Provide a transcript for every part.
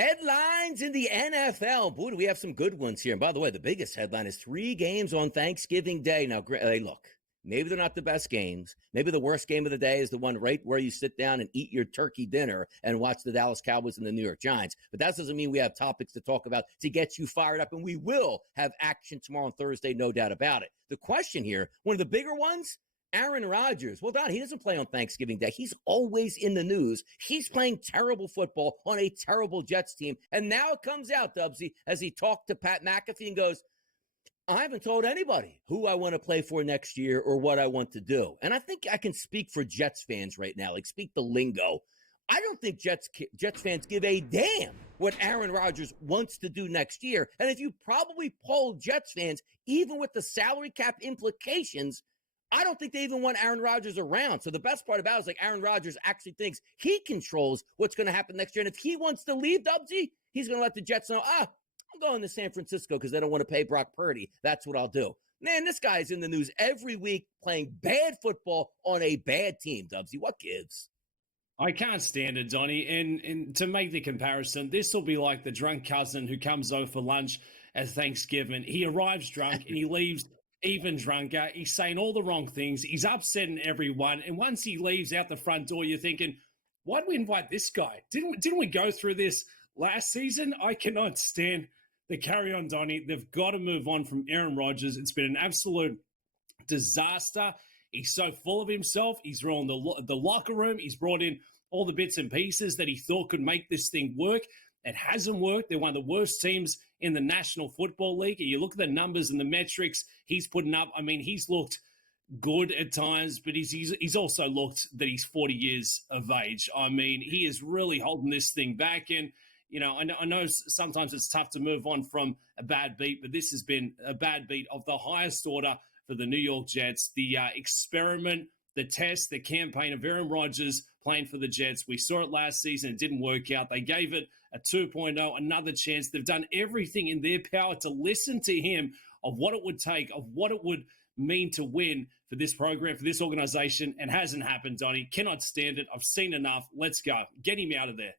Headlines in the NFL. Boy, do we have some good ones here. And by the way, the biggest headline is 3 games on Thanksgiving Day. Now, hey, look, maybe they're not the best games. Maybe the worst game of the day is the one right where you sit down and eat your turkey dinner and watch the Dallas Cowboys and the New York Giants. But that doesn't mean we have topics to talk about to get you fired up. And we will have action tomorrow on Thursday, no doubt about it. The question here, one of the bigger ones, Aaron Rodgers. Well, Don, he doesn't play on Thanksgiving Day. He's always in the news. He's playing terrible football on a terrible Jets team. And now it comes out, Dubsy, as he talked to Pat McAfee and goes, I haven't told anybody who I want to play for next year or what I want to do. And I think I can speak for Jets fans right now, like speak the lingo. I don't think Jets fans give a damn what Aaron Rodgers wants to do next year. And if you probably poll Jets fans, even with the salary cap implications, I don't think they even want Aaron Rodgers around. So the best part about it is like Aaron Rodgers actually thinks he controls what's going to happen next year. And if he wants to leave, Dubsy, he's going to let the Jets know, I'm going to San Francisco because they don't want to pay Brock Purdy. That's what I'll do. Man, this guy's in the news every week playing bad football on a bad team, Dubsy. What gives? I can't stand it, Donnie. And to make the comparison, this will be like the drunk cousin who comes over for lunch at Thanksgiving. He arrives drunk and he leaves even drunker. He's saying all the wrong things. He's upsetting everyone. And once he leaves out the front door, you're thinking, why'd we invite this guy? Didn't we go through this last season? I cannot stand the carry on, Donnie. They've got to move on from Aaron Rodgers. It's been an absolute disaster. He's so full of himself. He's ruined the locker room. He's brought in all the bits and pieces that he thought could make this thing work. It hasn't worked. They're one of the worst teams in the National Football League. And you look at the numbers and the metrics he's putting up. I mean, he's looked good at times, but he's also looked that he's 40 years of age. I mean, he is really holding this thing back. And, you know, I know sometimes it's tough to move on from a bad beat, but this has been a bad beat of the highest order for the New York Jets. The experiment, the test, the campaign of Aaron Rodgers playing for the Jets. We saw it last season. It didn't work out. They gave it a 2.0, another chance. They've done everything in their power to listen to him of what it would take, of what it would mean to win for this program, for this organization, and hasn't happened, Donnie. Cannot stand it. I've seen enough. Let's go. Get him out of there.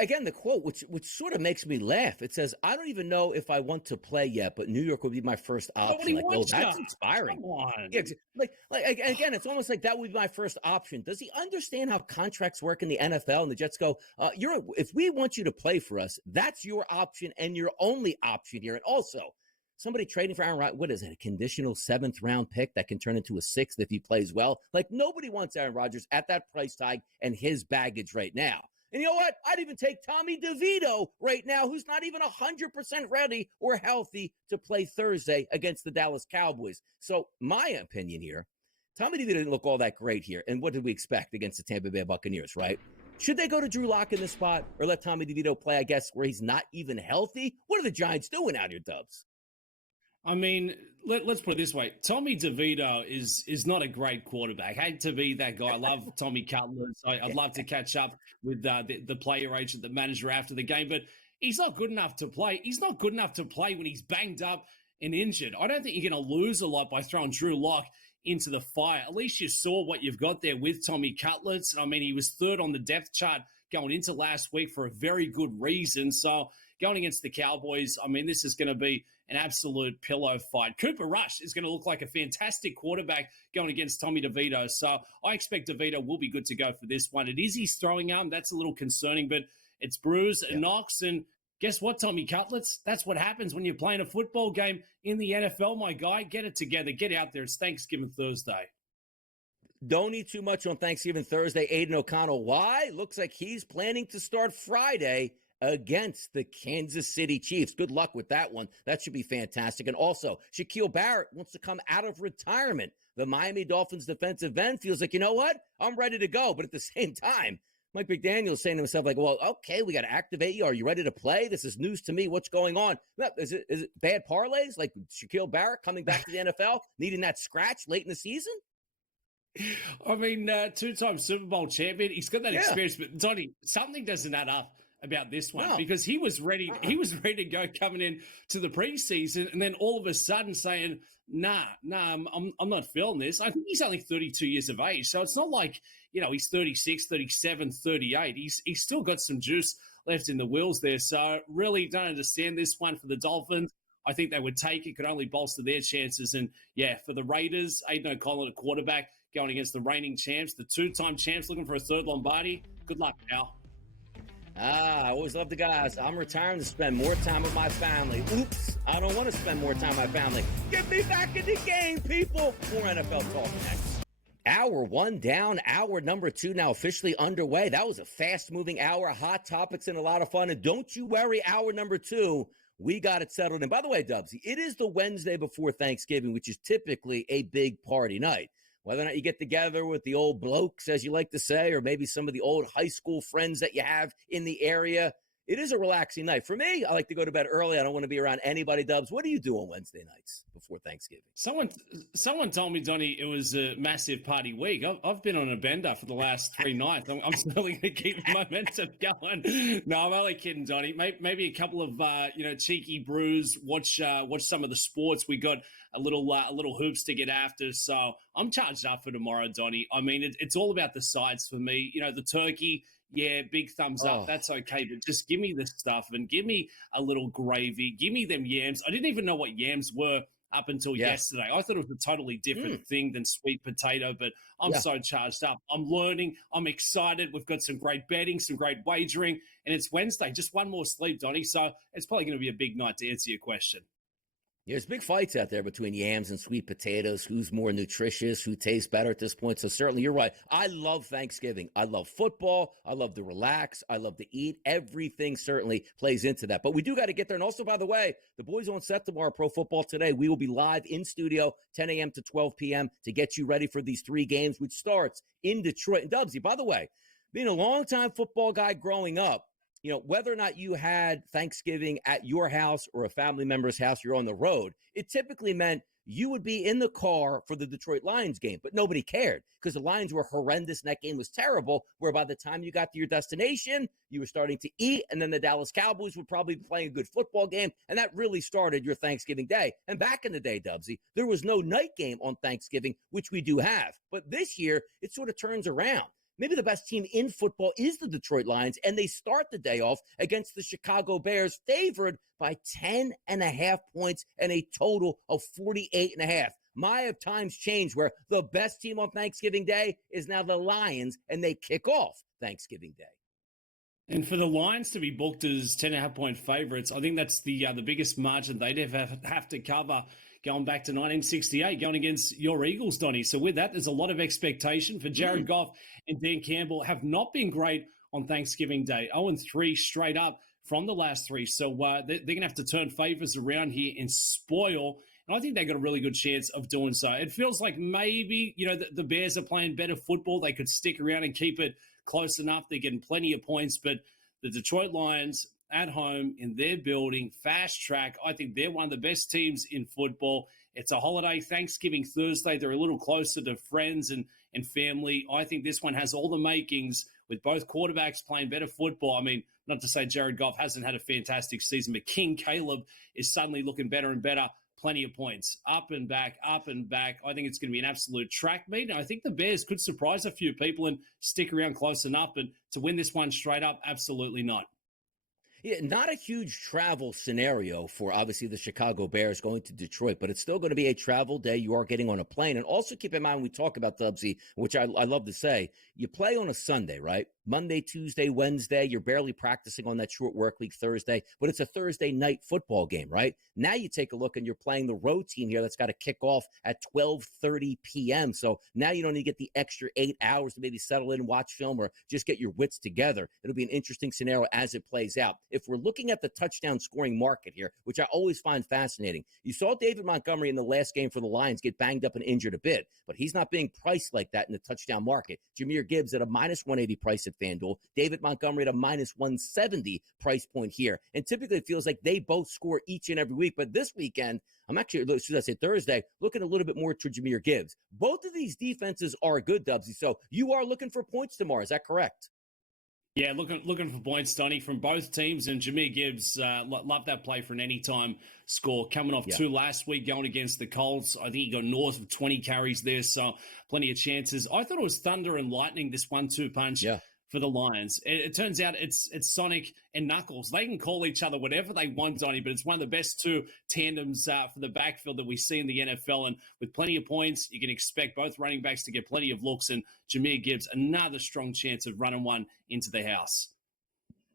Again, the quote, which sort of makes me laugh. It says, I don't even know if I want to play yet, but New York would be my first option. Nobody wants that's inspiring. Come on. Yeah, again, it's almost like that would be my first option. Does he understand how contracts work in the NFL? And the Jets go, if we want you to play for us, that's your option and your only option here. And also, somebody trading for Aaron Rodgers, what is it, a conditional 7th round pick that can turn into a 6th if he plays well? Like, nobody wants Aaron Rodgers at that price tag and his baggage right now. And you know what? I'd even take Tommy DeVito right now, who's not even 100% ready or healthy to play Thursday against the Dallas Cowboys. So my opinion here, Tommy DeVito didn't look all that great here. And what did we expect against the Tampa Bay Buccaneers, right? Should they go to Drew Lock in this spot or let Tommy DeVito play, I guess, where he's not even healthy? What are the Giants doing out here, Dubs? I mean, let's put it this way. Tommy DeVito is not a great quarterback. I hate to be that guy. I love Tommy Cutlers. I'd love to catch up with the player agent, the manager after the game, but he's not good enough to play. He's not good enough to play when he's banged up and injured. I don't think you're going to lose a lot by throwing Drew Lock into the fire. At least you saw what you've got there with Tommy Cutlers. I mean, he was 3rd on the depth chart going into last week for a very good reason. So going against the Cowboys, I mean, this is going to be an absolute pillow fight. Cooper Rush is going to look like a fantastic quarterback going against Tommy DeVito. So I expect DeVito will be good to go for this one. It is his throwing arm. That's a little concerning, but it's bruised and knocks. And guess what, Tommy Cutlets? That's what happens when you're playing a football game in the NFL, my guy. Get it together. Get out there. It's Thanksgiving Thursday. Don't eat too much on Thanksgiving Thursday. Aiden O'Connell, why? Looks like he's planning to start Friday against the Kansas City Chiefs. Good luck with that one. That should be fantastic. And also, Shaquille Barrett wants to come out of retirement. The Miami Dolphins defensive end feels like, you know what? I'm ready to go. But at the same time, Mike McDaniel's saying to himself, like, well, okay, we got to activate you. Are you ready to play? This is news to me. What's going on? Is it bad parlays? Like Shaquille Barrett coming back to the NFL, needing that scratch late in the season? I mean, 2-time Super Bowl champion. He's got that experience. But, Donnie, something doesn't add up about this one because he was ready. He was ready to go coming in to the preseason, and then all of a sudden saying, "Nah, I'm not feeling this." I think he's only 32 years of age, so it's not like he's 36, 37, 38. He's still got some juice left in the wheels there. So really don't understand this one for the Dolphins. I think they would take it, could only bolster their chances. And yeah, for the Raiders, Aiden O'Connell at quarterback going against the reigning champs, the two-time champs looking for a third Lombardi. Good luck, pal. I always love the guys. I'm retiring to spend more time with my family. Oops, I don't want to spend more time with my family. Get me back in the game, people. More NFL talk next. Hour one down, hour number two now officially underway. That was a fast-moving hour, hot topics and a lot of fun. And don't you worry, hour number two, we got it settled in. By the way, Dubsy, it is the Wednesday before Thanksgiving, which is typically a big party night. Whether or not you get together with the old blokes, as you like to say, or maybe some of the old high school friends that you have in the area, it is a relaxing night. For me, I like to go to bed early. I don't want to be around anybody, Dubs. What do you do on Wednesday nights before Thanksgiving? Someone told me, Donnie, it was a massive party week. I've been on a bender for the last 3 nights. I'm certainly going to keep the momentum going. No, I'm only kidding, Donnie. Maybe a couple of cheeky brews. Watch some of the sports. We got a little hoops to get after. So I'm charged up for tomorrow, Donnie. I mean, it's all about the sides for me. You know, the turkey. Yeah, big thumbs up. That's okay. But just give me the stuff and give me a little gravy. Give me them yams. I didn't even know what yams were up until yesterday. I thought it was a totally different thing than sweet potato, but I'm so charged up. I'm learning. I'm excited. We've got some great betting, some great wagering, and it's Wednesday. Just one more sleep, Donnie. So it's probably going to be a big night to answer your question. There's big fights out there between yams and sweet potatoes. Who's more nutritious? Who tastes better at this point? So certainly you're right. I love Thanksgiving. I love football. I love to relax. I love to eat. Everything certainly plays into that. But we do got to get there. And also, by the way, the boys on set tomorrow, Pro Football Today. We will be live in studio 10 a.m. to 12 p.m. to get you ready for these 3 games, which starts in Detroit. And Dubsy, by the way, being a longtime football guy growing up, you know, whether or not you had Thanksgiving at your house or a family member's house, you're on the road, it typically meant you would be in the car for the Detroit Lions game, but nobody cared because the Lions were horrendous and that game was terrible, where by the time you got to your destination, you were starting to eat, and then the Dallas Cowboys would probably be playing a good football game, and that really started your Thanksgiving day. And back in the day, Dubsy, there was no night game on Thanksgiving, which we do have. But this year, it sort of turns around. Maybe the best team in football is the Detroit Lions, and they start the day off against the Chicago Bears, favored by 10.5 points and a total of 48.5. My have times changed where the best team on Thanksgiving Day is now the Lions, and they kick off Thanksgiving Day. And for the Lions to be booked as 10.5-point favorites, I think that's the biggest margin they'd have to cover going back to 1968, going against your Eagles, Donnie. So with that, there's a lot of expectation for Jared Goff and Dan Campbell. Have not been great on Thanksgiving Day. 0-3 straight up from the last 3. So they're going to have to turn favors around here and spoil. And I think they got a really good chance of doing so. It feels like maybe, you know, the Bears are playing better football. They could stick around and keep it close enough. They're getting plenty of points. But the Detroit Lions at home in their building, fast track. I think they're one of the best teams in football. It's a holiday, Thanksgiving Thursday. They're a little closer to friends and family. I think this one has all the makings with both quarterbacks playing better football. I mean, not to say Jared Goff hasn't had a fantastic season, but King Caleb is suddenly looking better and better. Plenty of points. Up and back, up and back. I think it's going to be an absolute track meet. And I think the Bears could surprise a few people and stick around close enough. And to win this one straight up, absolutely not. Yeah, not a huge travel scenario for obviously the Chicago Bears going to Detroit, but it's still going to be a travel day. You are getting on a plane. And also keep in mind, when we talk about Dubsy, which I love to say, you play on a Sunday, right? Monday, Tuesday, Wednesday, you're barely practicing on that short work week Thursday, but it's a Thursday night football game, right? Now you take a look and you're playing the road team here that's got to kick off at 12:30 p.m. So now you don't need to get the extra 8 hours to maybe settle in and watch film or just get your wits together. It'll be an interesting scenario as it plays out. If we're looking at the touchdown scoring market here, which I always find fascinating, you saw David Montgomery in the last game for the Lions get banged up and injured a bit, but he's not being priced like that in the touchdown market. Jahmyr Gibbs at a minus 180 price at FanDuel, David Montgomery at a minus 170 price point here. And typically it feels like they both score each and every week. But this weekend, I'm actually, as soon as I say Thursday, looking a little bit more to Jahmyr Gibbs. Both of these defenses are good, Dubsy. So you are looking for points tomorrow. Is that correct? Yeah, looking for points, Donnie, from both teams. And Jahmyr Gibbs, love that play for an anytime score. Coming off 2 last week, going against the Colts. I think he got north of 20 carries there, so plenty of chances. I thought it was thunder and lightning, this 1-2 punch for the Lions. It turns out it's Sonic and Knuckles. They can call each other whatever they want, Donnie, but it's one of the best two tandems for the backfield that we see in the NFL. And with plenty of points, you can expect both running backs to get plenty of looks. And Jahmyr Gibbs, another strong chance of running one into the house.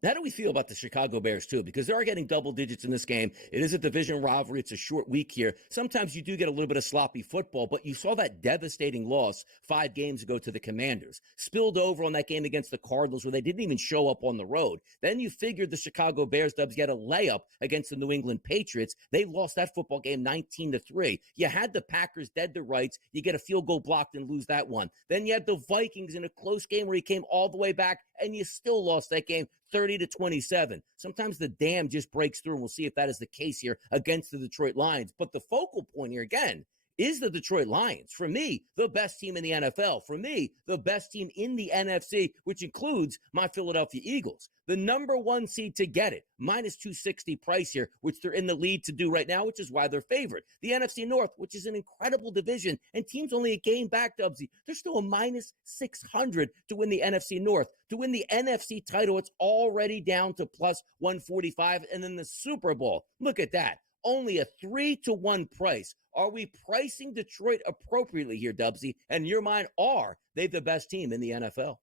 How do we feel about the Chicago Bears, too? Because they are getting double digits in this game. It is a division rivalry. It's a short week here. Sometimes you do get a little bit of sloppy football, but you saw that devastating loss 5 games ago to the Commanders. Spilled over on that game against the Cardinals where they didn't even show up on the road. Then you figured the Chicago Bears, Dubs, get a layup against the New England Patriots. They lost that football game 19-3. You had the Packers dead to rights. You get a field goal blocked and lose that one. Then you had the Vikings in a close game where you came all the way back, and you still lost that game 30-27. Sometimes the dam just breaks through, and we'll see if that is the case here against the Detroit Lions. But the focal point here, again, is the Detroit Lions. For me, the best team in the NFL. For me, the best team in the NFC, which includes my Philadelphia Eagles. The number 1 seed to get it, minus 260 price here, which they're in the lead to do right now, which is why they're favored. The NFC North, which is an incredible division, and teams only a game back, Dubsy. They're still a minus 600 to win the NFC North. To win the NFC title, it's already down to plus 145. And then the Super Bowl, look at that. Only a 3-1 price. Are we pricing Detroit appropriately here, Dubsy? And in your mind, are they the best team in the NFL?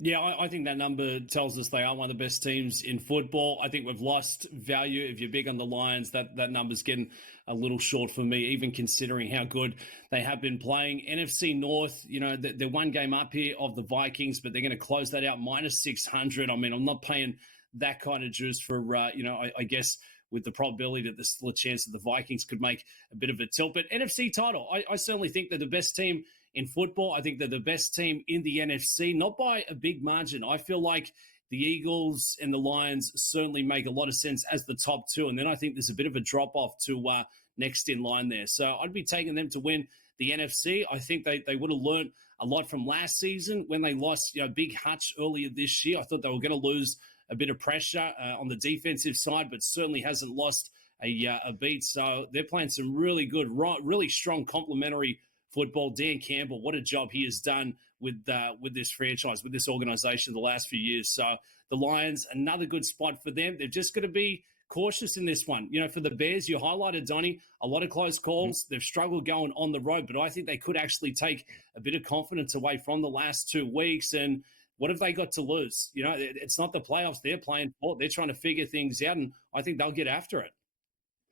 Yeah, I think that number tells us they are one of the best teams in football. I think we've lost value. If you're big on the Lions, that number's getting a little short for me, even considering how good they have been playing. NFC North, they're one game up here of the Vikings, but they're going to close that out minus 600. I mean, I'm not paying that kind of juice for, I guess, with the probability that there's still a chance that the Vikings could make a bit of a tilt. But NFC title, I certainly think they're the best team in football. I think they're the best team in the NFC, not by a big margin. I feel like the Eagles and the Lions certainly make a lot of sense as the top two. And then I think there's a bit of a drop-off to next in line there. So I'd be taking them to win the NFC. I think they would have learned a lot from last season when they lost Big Hutch earlier this year. I thought they were going to lose a bit of pressure on the defensive side, but certainly hasn't lost a beat. So they're playing some really good, really strong complementary football. Dan Campbell, what a job he has done with this franchise, with this organization the last few years. So the Lions, another good spot for them. They're just going to be cautious in this one. For the Bears, you highlighted, Donnie, a lot of close calls. They've struggled going on the road, but I think they could actually take a bit of confidence away from the last 2 weeks. And what have they got to lose? It's not the playoffs they're playing for. They're trying to figure things out, and I think they'll get after it.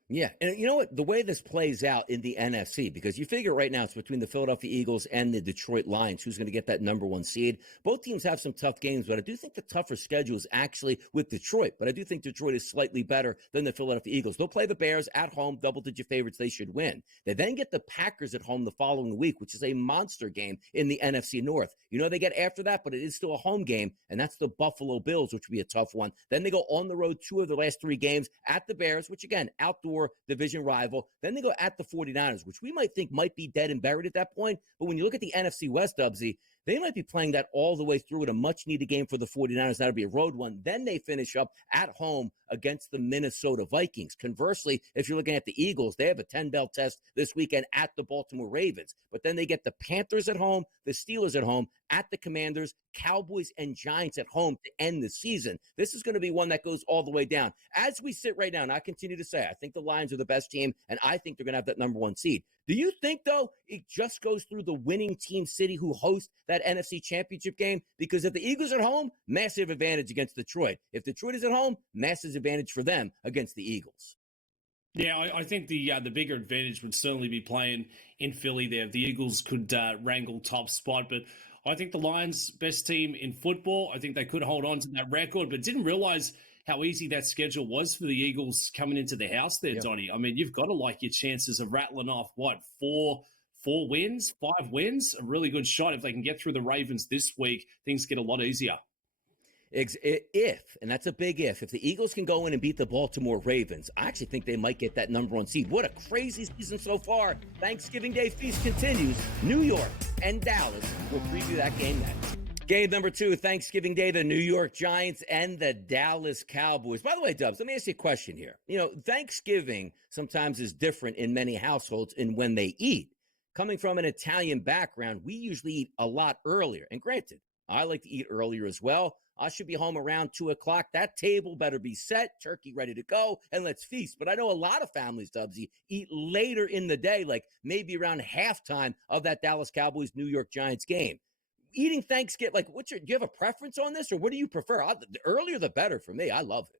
Yeah, and you know what? The way this plays out in the NFC, because you figure right now it's between the Philadelphia Eagles and the Detroit Lions, who's going to get that number 1 seed. Both teams have some tough games, but I do think the tougher schedule is actually with Detroit. But I do think Detroit is slightly better than the Philadelphia Eagles. They'll play the Bears at home, double-digit favorites. They should win. They then get the Packers at home the following week, which is a monster game in the NFC North. They get after that, but it is still a home game, and that's the Buffalo Bills, which would be a tough one. Then they go on the road 2 of the last 3 games at the Bears, which, again, outdoor division rival. Then they go at the 49ers, which we might think might be dead and buried at that point. But when you look at the NFC West, Dubsy, they might be playing that all the way through at a much-needed game for the 49ers. That'll be a road one. Then they finish up at home against the Minnesota Vikings. Conversely, if you're looking at the Eagles, they have a 10-bell test this weekend at the Baltimore Ravens. But then they get the Panthers at home, the Steelers at home, at the Commanders, Cowboys, and Giants at home to end the season. This is going to be one that goes all the way down. As we sit right now, and I continue to say, I think the Lions are the best team, and I think they're going to have that number 1 seed. Do you think, though, it just goes through the winning team city who hosts that NFC Championship game? Because if the Eagles are at home, massive advantage against Detroit. If Detroit is at home, massive advantage for them against the Eagles. Yeah, I think the bigger advantage would certainly be playing in Philly there. The Eagles could wrangle top spot, but I think the Lions, best team in football. I think they could hold on to that record, but didn't realize how easy that schedule was for the Eagles coming into the house there, yep. Donnie. I mean, you've got to like your chances of rattling off, 5 wins? A really good shot. If they can get through the Ravens this week, things get a lot easier. If, and that's a big if the Eagles can go in and beat the Baltimore Ravens, I actually think they might get that number 1 seed. What a crazy season so far. Thanksgiving Day feast continues. New York and Dallas. We'll preview that game next. Game number 2, Thanksgiving Day, the New York Giants and the Dallas Cowboys. By the way, Dubs, let me ask you a question here. Thanksgiving sometimes is different in many households in when they eat. Coming from an Italian background, we usually eat a lot earlier. And granted, I like to eat earlier as well. I should be home around 2 o'clock. That table better be set, turkey ready to go, and let's feast. But I know a lot of families, Dubsy, eat later in the day, like maybe around halftime of that Dallas Cowboys New York Giants game. Eating Thanksgiving, like, do you have a preference on this, or what do you prefer? The earlier the better for me. I love it.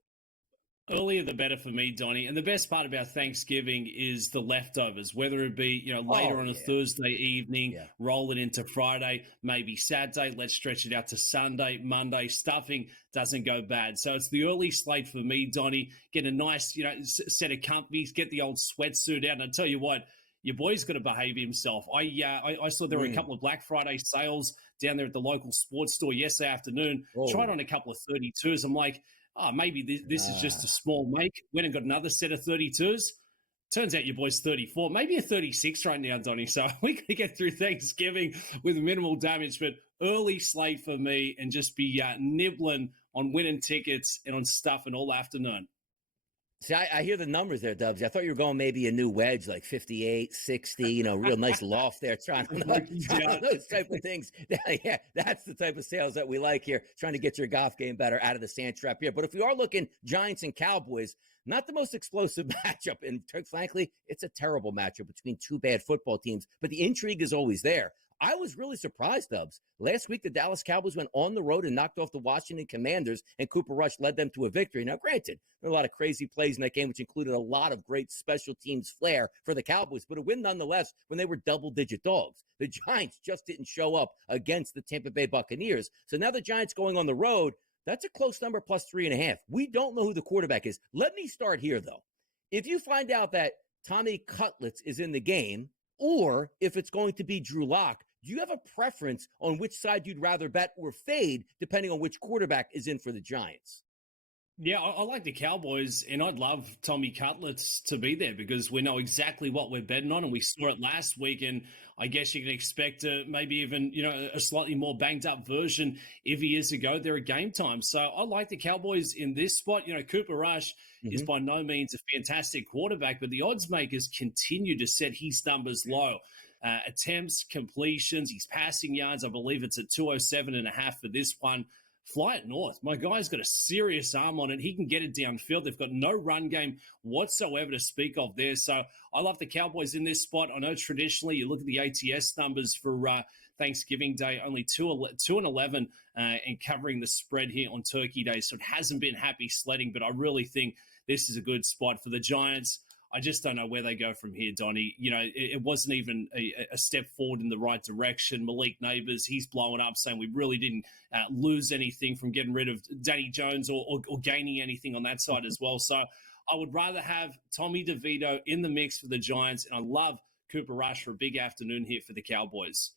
Earlier the better for me, Donnie. And the best part about Thanksgiving is the leftovers, whether it be, later on a Thursday evening, roll it into Friday, maybe Saturday, let's stretch it out to Sunday, Monday. Stuffing doesn't go bad. So it's the early slate for me, Donnie. Get a nice, set of comfies, get the old sweatsuit out. And I tell you what, your boy's got to behave himself. I saw there were a couple of Black Friday sales down there at the local sports store yesterday afternoon. Tried on a couple of 32s. I'm like, maybe this is just a small make. Went and got another set of 32s. Turns out your boy's 34, maybe a 36 right now, Donnie. So we can get through Thanksgiving with minimal damage, but early slate for me and just be nibbling on winning tickets and on stuffing all afternoon. See, I hear the numbers there, Dubs. I thought you were going maybe a new wedge, like 58, 60, real nice loft there, trying those type of things. Yeah, that's the type of sales that we like here, trying to get your golf game better out of the sand trap here. But if we are looking Giants and Cowboys, not the most explosive matchup. And frankly, it's a terrible matchup between two bad football teams. But the intrigue is always there. I was really surprised, Dubs. Last week, the Dallas Cowboys went on the road and knocked off the Washington Commanders, and Cooper Rush led them to a victory. Now, granted, there were a lot of crazy plays in that game, which included a lot of great special teams flair for the Cowboys, but a win nonetheless when they were double-digit dogs. The Giants just didn't show up against the Tampa Bay Buccaneers. So now the Giants going on the road, that's a close number, plus 3.5. We don't know who the quarterback is. Let me start here, though. If you find out that Tommy Cutlets is in the game, or if it's going to be Drew Lock, do you have a preference on which side you'd rather bet or fade, depending on which quarterback is in for the Giants? Yeah, I like the Cowboys, and I'd love Tommy Cutlets to be there because we know exactly what we're betting on, and we saw it last week, and I guess you can expect maybe even, a slightly more banged-up version if he is to go there at game time. So I like the Cowboys in this spot. Cooper Rush is by no means a fantastic quarterback, but the odds makers continue to set his numbers low. Attempts, completions, his passing yards, I believe it's at 207.5 for this one. Fly it north. My guy's got a serious arm on it. He can get it downfield. They've got no run game whatsoever to speak of there. So I love the Cowboys in this spot. I know traditionally you look at the ATS numbers for Thanksgiving Day, only 2-11 and covering the spread here on Turkey Day. So it hasn't been happy sledding, but I really think this is a good spot for the Giants. I just don't know where they go from here, Donnie. It wasn't even a step forward in the right direction. Malik Neighbors, he's blowing up, saying we really didn't lose anything from getting rid of Danny Jones or gaining anything on that side as well. So I would rather have Tommy DeVito in the mix for the Giants, and I love Cooper Rush for a big afternoon here for the Cowboys.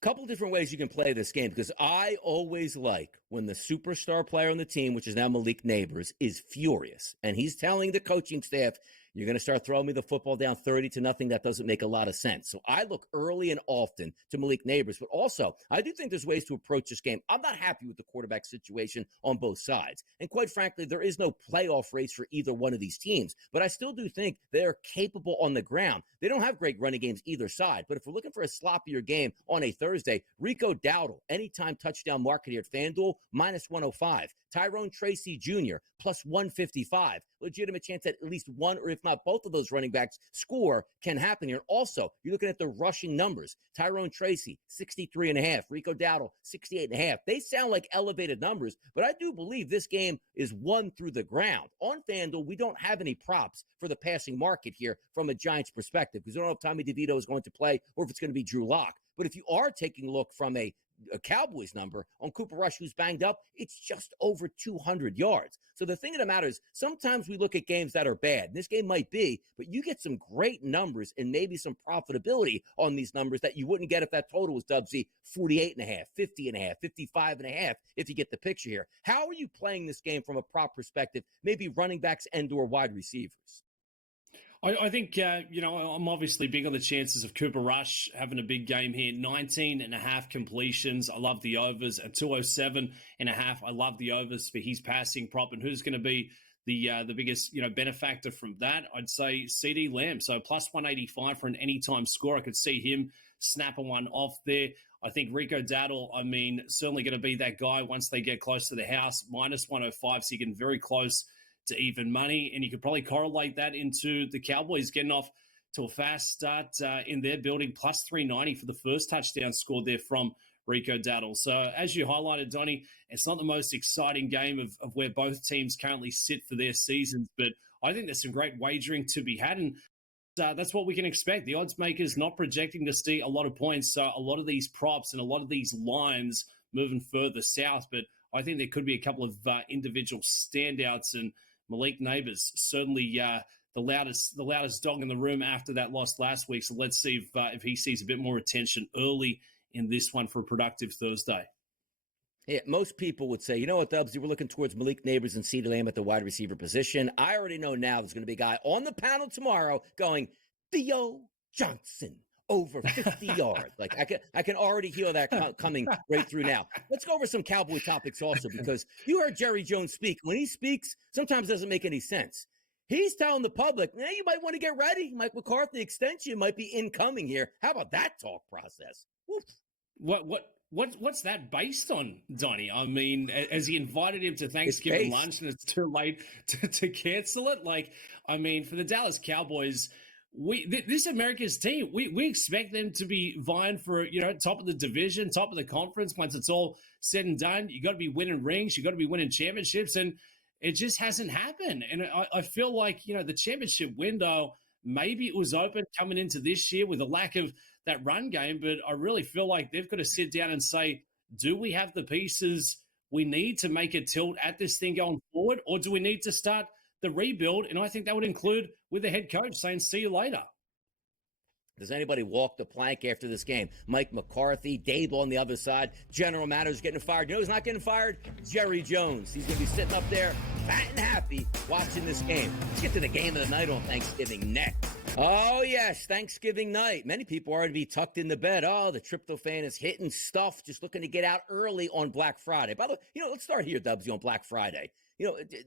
Couple different ways you can play this game, because I always like when the superstar player on the team, which is now Malik Neighbors, is furious. And he's telling the coaching staff, you're going to start throwing me the football down 30-0. That doesn't make a lot of sense. So I look early and often to Malik Neighbors. But also, I do think there's ways to approach this game. I'm not happy with the quarterback situation on both sides. And quite frankly, there is no playoff race for either one of these teams. But I still do think they're capable on the ground. They don't have great running games either side. But if we're looking for a sloppier game on a Thursday, Rico Dowdle, anytime touchdown market here at FanDuel, minus 105. Tyrone Tracy Jr., plus 155. Legitimate chance that at least one, or if not both of those running backs score can happen here. Also, you're looking at the rushing numbers. Tyrone Tracy, 63.5. Rico Dowdle, 68.5. They sound like elevated numbers, but I do believe this game is won through the ground. On FanDuel, we don't have any props for the passing market here from a Giants perspective, because we don't know if Tommy DeVito is going to play or if it's going to be Drew Lock. But if you are taking a look from a Cowboys number on Cooper Rush, who's banged up, it's just over 200 yards. So the thing of the matter is, sometimes we look at games that are bad. This game might be, but you get some great numbers and maybe some profitability on these numbers that you wouldn't get if that total was, Dubsy, 48.5, 50.5, 55.5, if you get the picture here. How are you playing this game from a prop perspective, maybe running backs and or wide receivers? I think, I'm obviously big on the chances of Cooper Rush having a big game here. 19.5 completions. I love the overs at 207.5. I love the overs for his passing prop. And who's going to be the biggest, benefactor from that? I'd say CeeDee Lamb. So plus 185 for an anytime score. I could see him snapping one off there. I think Rico Dowdle, certainly going to be that guy once they get close to the house, minus 105, so you get very close to even money. And you could probably correlate that into the Cowboys getting off to a fast start in their building, plus 390 for the first touchdown scored there from Rico Dowdle. So as you highlighted, Donnie, it's not the most exciting game of where both teams currently sit for their seasons, but I think there's some great wagering to be had, and that's what we can expect. The odds makers not projecting to see a lot of points, so a lot of these props and a lot of these lines moving further south, but I think there could be a couple of individual standouts, and Malik Neighbors certainly the loudest dog in the room after that loss last week. So let's see if he sees a bit more attention early in this one for a productive Thursday. Yeah, most people would say, you know what, Dubs, we're looking towards Malik Neighbors and CeeDee Lamb at the wide receiver position. I already know now there's going to be a guy on the panel tomorrow going, Theo Johnson, over 50 yards. Like I can already hear that coming right through now. Let's go over some Cowboy topics also, because you heard Jerry Jones speak. When he speaks, sometimes it doesn't make any sense. He's telling the public, you might want to get ready. Mike McCarthy extension might be incoming here. How about that talk process? Oof. What's that based on, Donnie? Has he invited him to Thanksgiving lunch and it's too late to cancel it? For the Dallas Cowboys, this America's team, we expect them to be vying for, top of the division, top of the conference. Once it's all said and done, you got to be winning rings, you got to be winning championships, and it just hasn't happened. And I feel like, the championship window, maybe it was open coming into this year with a lack of that run game, but I really feel like they've got to sit down and say, do we have the pieces we need to make a tilt at this thing going forward, or do we need to start the rebuild? And I think that would include with the head coach saying, see you later. Does anybody walk the plank after this game? Mike McCarthy, Dable on the other side, general manager's getting fired. You know who's not getting fired? Jerry Jones. He's going to be sitting up there fat and happy watching this game. Let's get to the game of the night on Thanksgiving next. Oh, yes, Thanksgiving night. Many people are going to be tucked in the bed. Oh, the tryptophan is hitting stuff, just looking to get out early on Black Friday. By the way, let's start here, Dubsy, on Black Friday.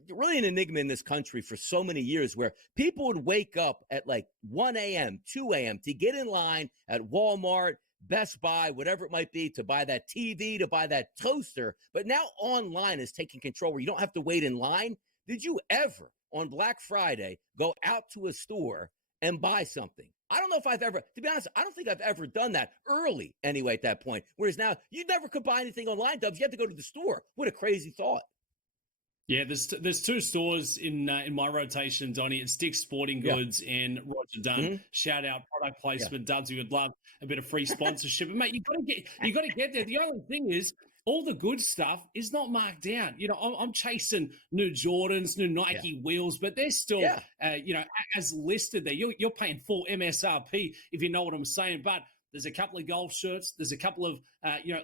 Really an enigma in this country for so many years, where people would wake up at like 1 a.m., 2 a.m. to get in line at Walmart, Best Buy, whatever it might be, to buy that TV, to buy that toaster. But now online is taking control where you don't have to wait in line. Did you ever on Black Friday go out to a store and buy something? I don't know if I've ever, to be honest, I don't think I've ever done that early anyway at that point. Whereas now you never could buy anything online, Dubs. You have to go to the store. What a crazy thought. Yeah, there's two stores in my rotation, Donnie. It's Dick's Sporting Goods and Roger Dunn. Mm-hmm. Shout out product placement, Dubs. We would love a bit of free sponsorship. And mate, you got to get there. The only thing is, all the good stuff is not marked down. I'm chasing new Jordans, new Nike wheels, but they're still, as listed there. You're paying full MSRP if you know what I'm saying. But there's a couple of golf shirts. There's a couple of,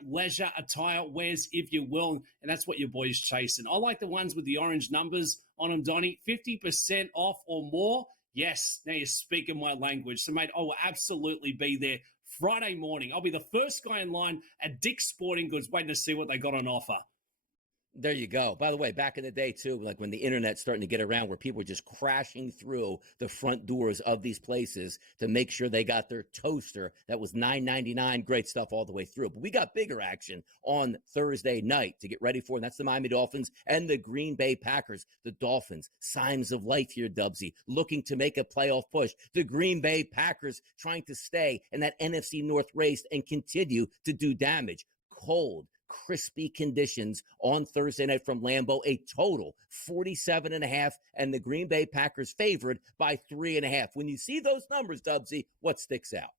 leisure attire wears, if you will. And that's what your boy's chasing. I like the ones with the orange numbers on them, Donnie. 50% off or more. Yes, now you're speaking my language. So, mate, I will absolutely be there Friday morning. I'll be the first guy in line at Dick's Sporting Goods waiting to see what they got on offer. There you go. By the way, back in the day, too, like when the internet's starting to get around, where people were just crashing through the front doors of these places to make sure they got their toaster that was $9.99, great stuff all the way through. But we got bigger action on Thursday night to get ready for, and that's the Miami Dolphins and the Green Bay Packers. The Dolphins, signs of life here, Dubsy, looking to make a playoff push. The Green Bay Packers trying to stay in that NFC North race and continue to do damage. Cold, crispy conditions on Thursday night from Lambeau, a total 47.5, and the Green Bay Packers favored by 3.5. When you see those numbers, Dubsy, what sticks out?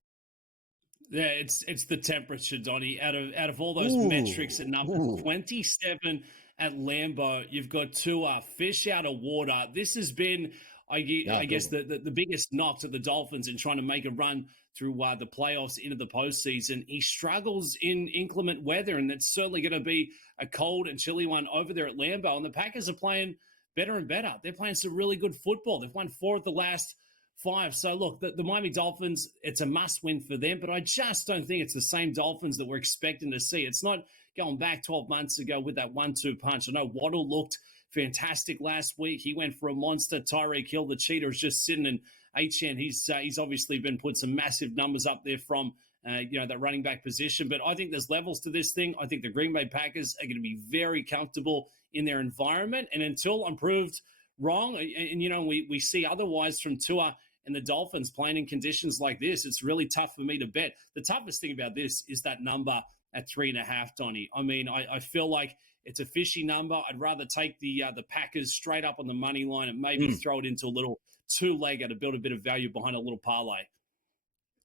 Yeah, it's the temperature, Donnie. Out of all those metrics and numbers, 27 at Lambeau, you've got two fish out of water. This has been, I guess, the biggest knock to the Dolphins in trying to make a run through the playoffs into the postseason. He struggles in inclement weather, and it's certainly going to be a cold and chilly one over there at Lambeau. And the Packers are playing better and better. They're playing some really good football. They've won 4 of the last 5. So, look, the Miami Dolphins, it's a must-win for them, but I just don't think it's the same Dolphins that we're expecting to see. It's not going back 12 months ago with that 1-2 punch. I know Waddle looked fantastic last week. He went for a monster. Tyreek Hill, the cheater, is just sitting in HN. He's obviously been put some massive numbers up there from that running back position. But I think there's levels to this thing. I think the Green Bay Packers are going to be very comfortable in their environment. And until I'm proved wrong, and we see otherwise from Tua and the Dolphins playing in conditions like this, it's really tough for me to bet. The toughest thing about this is that number at 3.5, Donnie. I mean, I feel like it's a fishy number. I'd rather take the Packers straight up on the money line and maybe throw it into a little two-legger to build a bit of value behind a little parlay.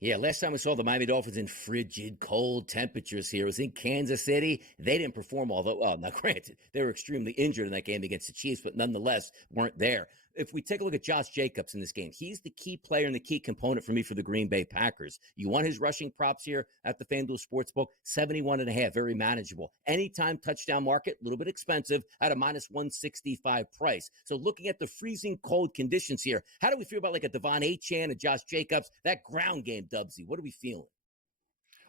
Yeah, last time we saw the Miami Dolphins in frigid, cold temperatures here, it was in Kansas City. They didn't perform, although, now granted, they were extremely injured in that game against the Chiefs, but nonetheless weren't there. If we take a look at Josh Jacobs in this game, he's the key player and the key component for me for the Green Bay Packers. You want his rushing props here at the FanDuel Sportsbook, 71.5, very manageable. Anytime touchdown market, a little bit expensive at a minus 165 price. So looking at the freezing cold conditions here, how do we feel about like a Devon Achane and Josh Jacobs, that ground game, Dubsy? What are we feeling?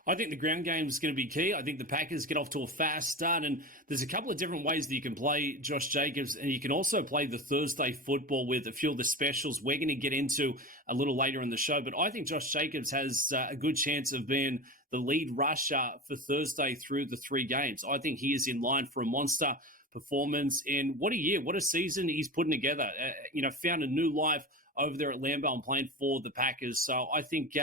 I think the ground game is going to be key. I think the Packers get off to a fast start, and there's a couple of different ways that you can play Josh Jacobs, and you can also play the Thursday football with a few of the specials we're going to get into a little later in the show. But I think Josh Jacobs has a good chance of being the lead rusher for Thursday through the 3 games. I think he is in line for a monster performance, and what a year, what a season he's putting together. Found a new life over there at Lambeau and playing for the Packers. So I think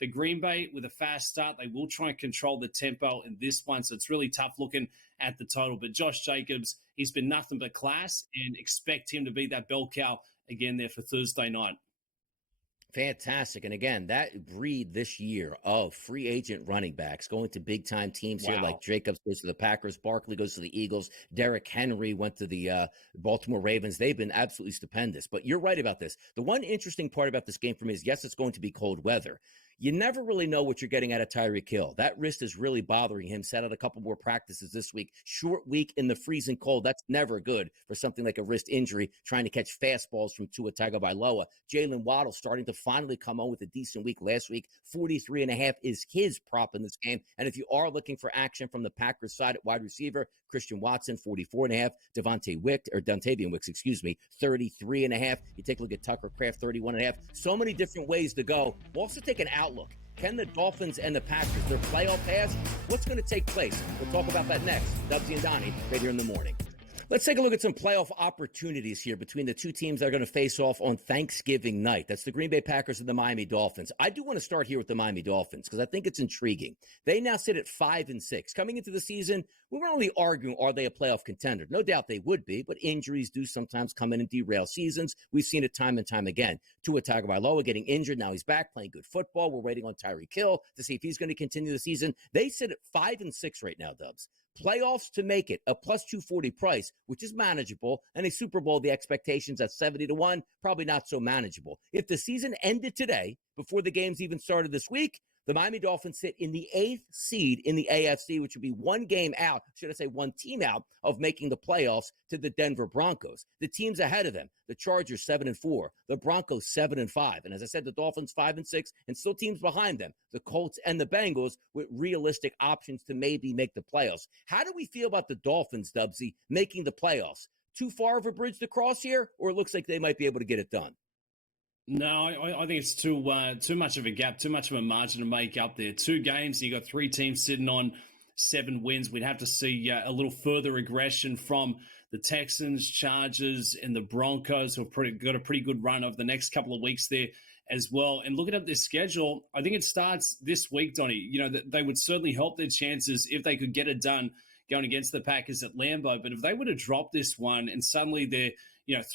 for Green Bay, with a fast start, they will try and control the tempo in this one. So it's really tough looking at the total. But Josh Jacobs, he's been nothing but class, and expect him to be that bell cow again there for Thursday night. Fantastic. And again, that breed this year of free agent running backs going to big time teams here, like Jacobs goes to the Packers, Barkley goes to the Eagles, Derrick Henry went to the Baltimore Ravens. They've been absolutely stupendous. But you're right about this. The one interesting part about this game for me is, yes, it's going to be cold weather. You never really know what you're getting out of Tyreek Hill. That wrist is really bothering him. Set out a couple more practices this week. Short week in the freezing cold. That's never good for something like a wrist injury, trying to catch fastballs from Tua Tagovailoa. Jalen Waddle starting to finally come on with a decent week last week. 43.5 is his prop in this game. And if you are looking for action from the Packers side at wide receiver, Christian Watson, 44.5. Dontavian Wicks, 33.5. You take a look at Tucker Kraft, 31.5. So many different ways to go. We'll also take an outlook. Can the Dolphins and the Packers, their playoff pass, what's going to take place? We'll talk about that next. Dubsy and Donnie, right here in the morning. Let's take a look at some playoff opportunities here between the two teams that are going to face off on Thanksgiving night. That's the Green Bay Packers and the Miami Dolphins. I do want to start here with the Miami Dolphins because I think it's intriguing. They now sit at 5-6. Coming into the season, we weren't really arguing, are they a playoff contender? No doubt they would be, but injuries do sometimes come in and derail seasons. We've seen it time and time again. Tua Tagovailoa getting injured. Now he's back playing good football. We're waiting on Tyreek Hill to see if he's going to continue the season. They sit at 5-6 right now, Dubs. Playoffs to make it, a plus 240 price, which is manageable, and a Super Bowl, the expectations at 70-1, probably not so manageable. If the season ended today, before the games even started this week, the Miami Dolphins sit in the 8th seed in the AFC, which would be one game out, should I say one team out, of making the playoffs to the Denver Broncos. The teams ahead of them, the Chargers 7-4, the Broncos 7-5. And as I said, the Dolphins 5-6, and still teams behind them, the Colts and the Bengals, with realistic options to maybe make the playoffs. How do we feel about the Dolphins, Dubsy, making the playoffs? Too far of a bridge to cross here, or it looks like they might be able to get it done? No, I think it's too much of a gap, too much of a margin to make up there. 2 games, you got 3 teams sitting on 7 wins. We'd have to see a little further aggression from the Texans, Chargers, and the Broncos, who have got a pretty good run over the next couple of weeks there as well. And looking at their schedule, I think it starts this week, Donnie. They would certainly help their chances if they could get it done going against the Packers at Lambeau. But if they were to drop this one and suddenly they're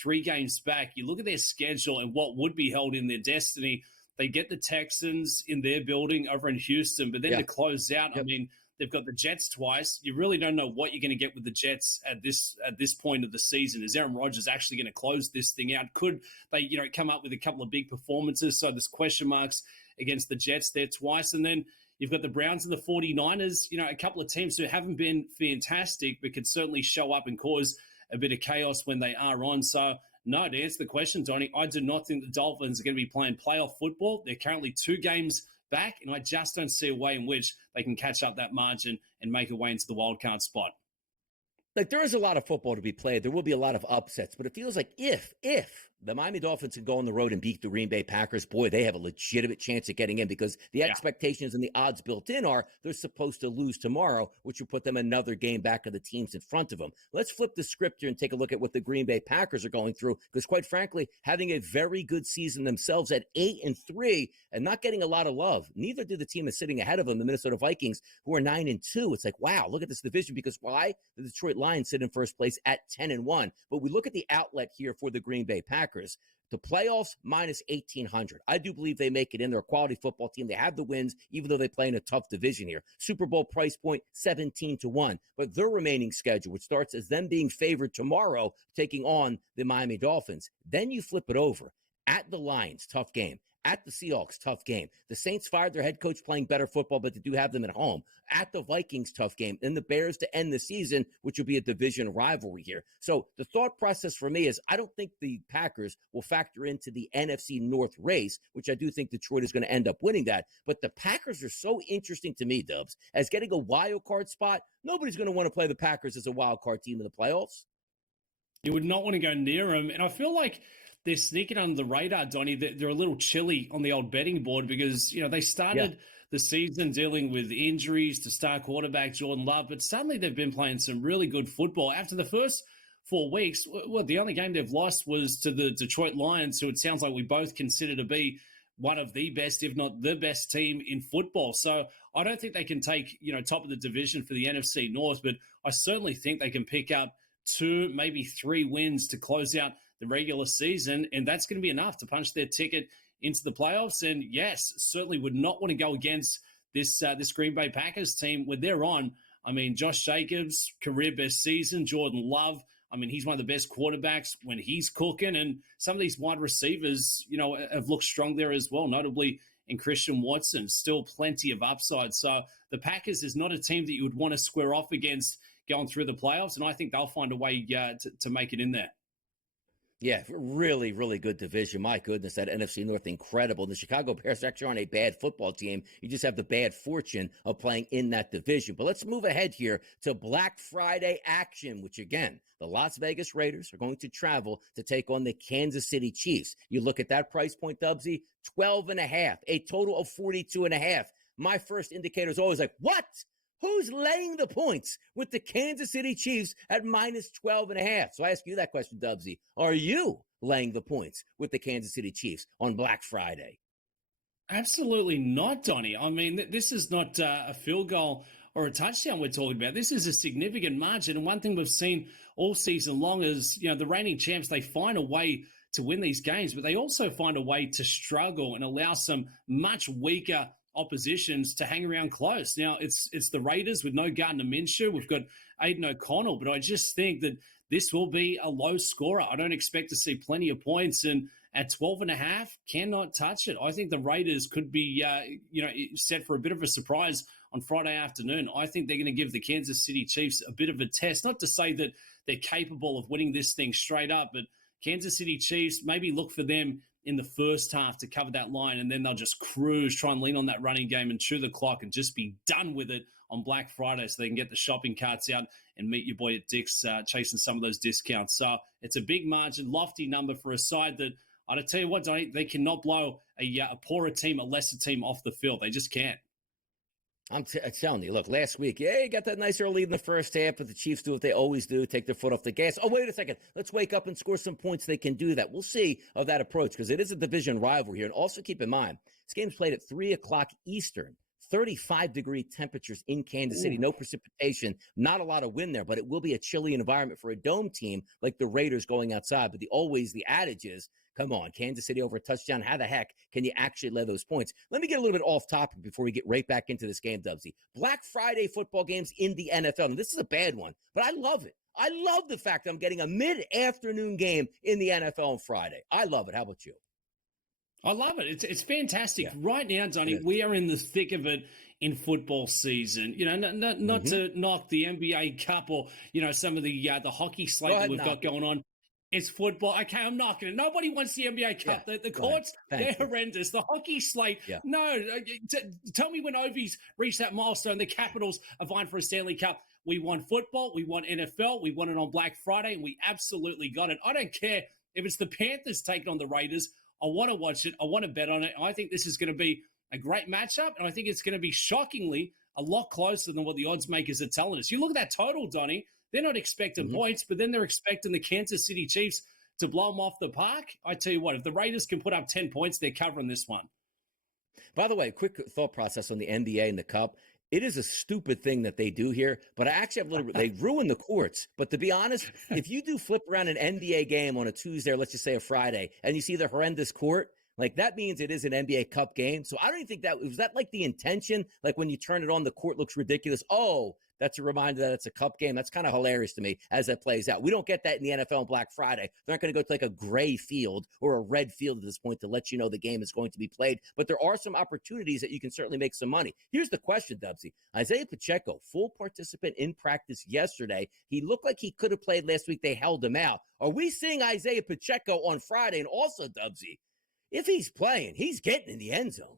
3 games back, you look at their schedule and what would be held in their destiny. They get the Texans in their building over in Houston, but then to close out, I mean, they've got the Jets twice. You really don't know what you're going to get with the Jets at this point of the season. Is Aaron Rodgers actually going to close this thing out? Could they, come up with a couple of big performances? So there's question marks against the Jets there twice. And then you've got the Browns and the 49ers, a couple of teams who haven't been fantastic, but could certainly show up and cause a bit of chaos when they are on. So, no, to answer the question, Donnie, I do not think the Dolphins are going to be playing playoff football. They're currently 2 games back, and I just don't see a way in which they can catch up that margin and make a way into the wild card spot. Like, there is a lot of football to be played. There will be a lot of upsets, but it feels like if The Miami Dolphins can go on the road and beat the Green Bay Packers. Boy, they have a legitimate chance at getting in because the expectations and the odds built in are they're supposed to lose tomorrow, which will put them another game back of the teams in front of them. Let's flip the script here and take a look at what the Green Bay Packers are going through because, quite frankly, having a very good season themselves at 8-3 and not getting a lot of love. Neither do the team that's sitting ahead of them, the Minnesota Vikings, who are 9-2. It's like, wow, look at this division because why? The Detroit Lions sit in first place at 10-1. But we look at the outlet here for the Green Bay Packers. The playoffs minus 1,800. I do believe they make it in. They're a quality football team. They have the wins, even though they play in a tough division here. Super Bowl price point 17-1. But their remaining schedule, which starts as them being favored tomorrow, taking on the Miami Dolphins. Then you flip it over. At the Lions, tough game. At the Seahawks, tough game. The Saints fired their head coach playing better football, but they do have them at home. At the Vikings, tough game. And the Bears to end the season, which will be a division rivalry here. So the thought process for me is I don't think the Packers will factor into the NFC North race, which I do think Detroit is going to end up winning that. But the Packers are so interesting to me, Dubs, as getting a wild card spot. Nobody's going to want to play the Packers as a wild card team in the playoffs. You would not want to go near them. And I feel like they're sneaking under the radar, Donnie. They're a little chilly on the old betting board because, they started the season dealing with injuries to star quarterback Jordan Love, but suddenly they've been playing some really good football. After the first 4 weeks, the only game they've lost was to the Detroit Lions, who it sounds like we both consider to be one of the best, if not the best team in football. So I don't think they can take, top of the division for the NFC North, but I certainly think they can pick up 2, maybe 3 wins to close out the regular season, and that's going to be enough to punch their ticket into the playoffs. And yes, certainly would not want to go against this Green Bay Packers team when they're on. I mean, Josh Jacobs, career best season. Jordan Love, I mean, he's one of the best quarterbacks when he's cooking. And some of these wide receivers, have looked strong there as well, notably in Christian Watson. Still plenty of upside. So the Packers is not a team that you would want to square off against going through the playoffs, and I think they'll find a way to make it in there. Yeah, really, really good division. My goodness, that NFC North, incredible. The Chicago Bears actually aren't a bad football team. You just have the bad fortune of playing in that division. But let's move ahead here to Black Friday action, which, again, the Las Vegas Raiders are going to travel to take on the Kansas City Chiefs. You look at that price point, Dubsy, 12.5, a total of 42.5. My first indicator is always like, what? Who's laying the points with the Kansas City Chiefs at minus 12.5? So I ask you that question, Dubsy. Are you laying the points with the Kansas City Chiefs on Black Friday? Absolutely not, Donnie. I mean, this is not a field goal or a touchdown we're talking about. This is a significant margin. And one thing we've seen all season long is, the reigning champs, they find a way to win these games, but they also find a way to struggle and allow some much weaker oppositions to hang around close. Now, it's the Raiders with no Gardner Minshew. We've got Aiden O'Connell, but I just think that this will be a low scorer. I don't expect to see plenty of points, and at 12.5, cannot touch it. I think the Raiders could be, set for a bit of a surprise on Friday afternoon. I think they're going to give the Kansas City Chiefs a bit of a test. Not to say that they're capable of winning this thing straight up, but Kansas City Chiefs, maybe look for them in the first half to cover that line, and then they'll just cruise, try and lean on that running game and chew the clock and just be done with it on Black Friday so they can get the shopping carts out and meet your boy at Dick's chasing some of those discounts. So it's a big margin, lofty number for a side that, I'll tell you what, Donnie, they cannot blow a poorer team, a lesser team off the field. They just can't. I'm telling you, look, last week, you got that nice early lead in the first half, but the Chiefs do what they always do, take their foot off the gas. Oh, wait a second. Let's wake up and score some points. They can do that. We'll see of that approach because it is a division rival here. And also keep in mind, this game's played at 3 o'clock Eastern. 35-degree temperatures in Kansas City. No precipitation, not a lot of wind there, but it will be a chilly environment for a dome team like the Raiders going outside. But the adage is, come on, Kansas City over a touchdown. How the heck can you actually lay those points? Let me get a little bit off topic before we get right back into this game, Dubsy. Black Friday football games in the NFL. And this is a bad one, but I love it. I love the fact that I'm getting a mid-afternoon game in the NFL on Friday. I love it. How about you? I love it. It's fantastic. Yeah. Right now, Donnie, we are in the thick of it in football season. Not to knock the NBA Cup or, some of the hockey slate that we've got going on. It's football. Okay, I'm knocking it. Nobody wants the NBA Cup. Yeah, the courts, they're horrendous. The hockey slate, no. Tell me when Ovies reached that milestone, the Capitals are vying for a Stanley Cup. We won football. We won NFL. We won it on Black Friday, and we absolutely got it. I don't care If it's the Panthers taking on the Raiders, I want to watch it. I want to bet on it. I think this is going to be a great matchup, and I think it's going to be shockingly a lot closer than what the odds makers are telling us. You look at that total, Donnie, they're not expecting points, but then they're expecting the Kansas City Chiefs to blow them off the park. I tell you what, if the Raiders can put up 10 points, they're covering this one. By the way, quick thought process on the NBA and the Cup. It is a stupid thing that they do here, but I actually have they ruin the courts. But to be honest, if you do flip around an NBA game on a Tuesday or let's just say a Friday, and you see the horrendous court, like that means it is an NBA Cup game. So I don't even think was that like the intention? Like when you turn it on, the court looks ridiculous. Oh, that's a reminder that it's a Cup game. That's kind of hilarious to me as that plays out. We don't get that in the NFL on Black Friday. They're not going to go to like a gray field or a red field at this point to let you know the game is going to be played. But there are some opportunities that you can certainly make some money. Here's the question, Dubsy. Isaiah Pacheco, full participant in practice yesterday. He looked like he could have played last week. They held him out. Are we seeing Isaiah Pacheco on Friday? And also, Dubsy, if he's playing, he's getting in the end zone.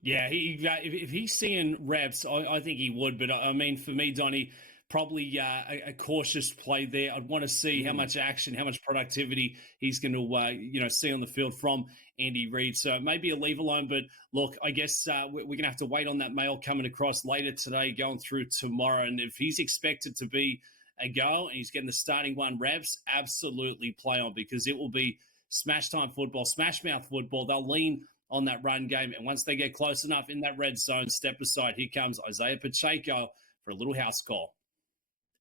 Yeah, if he's seeing reps, I think he would. But, I mean, for me, Donnie, probably a cautious play there. I'd want to see how much action, how much productivity he's going to, see on the field from Andy Reid. So maybe a leave alone. But, look, I guess we're going to have to wait on that mail coming across later today, going through tomorrow. And if he's expected to be a go and he's getting the starting one reps, absolutely play on because it will be smash time football, smash mouth football. They'll lean on that run game. And once they get close enough in that red zone, step aside. Here comes Isaiah Pacheco for a little house call.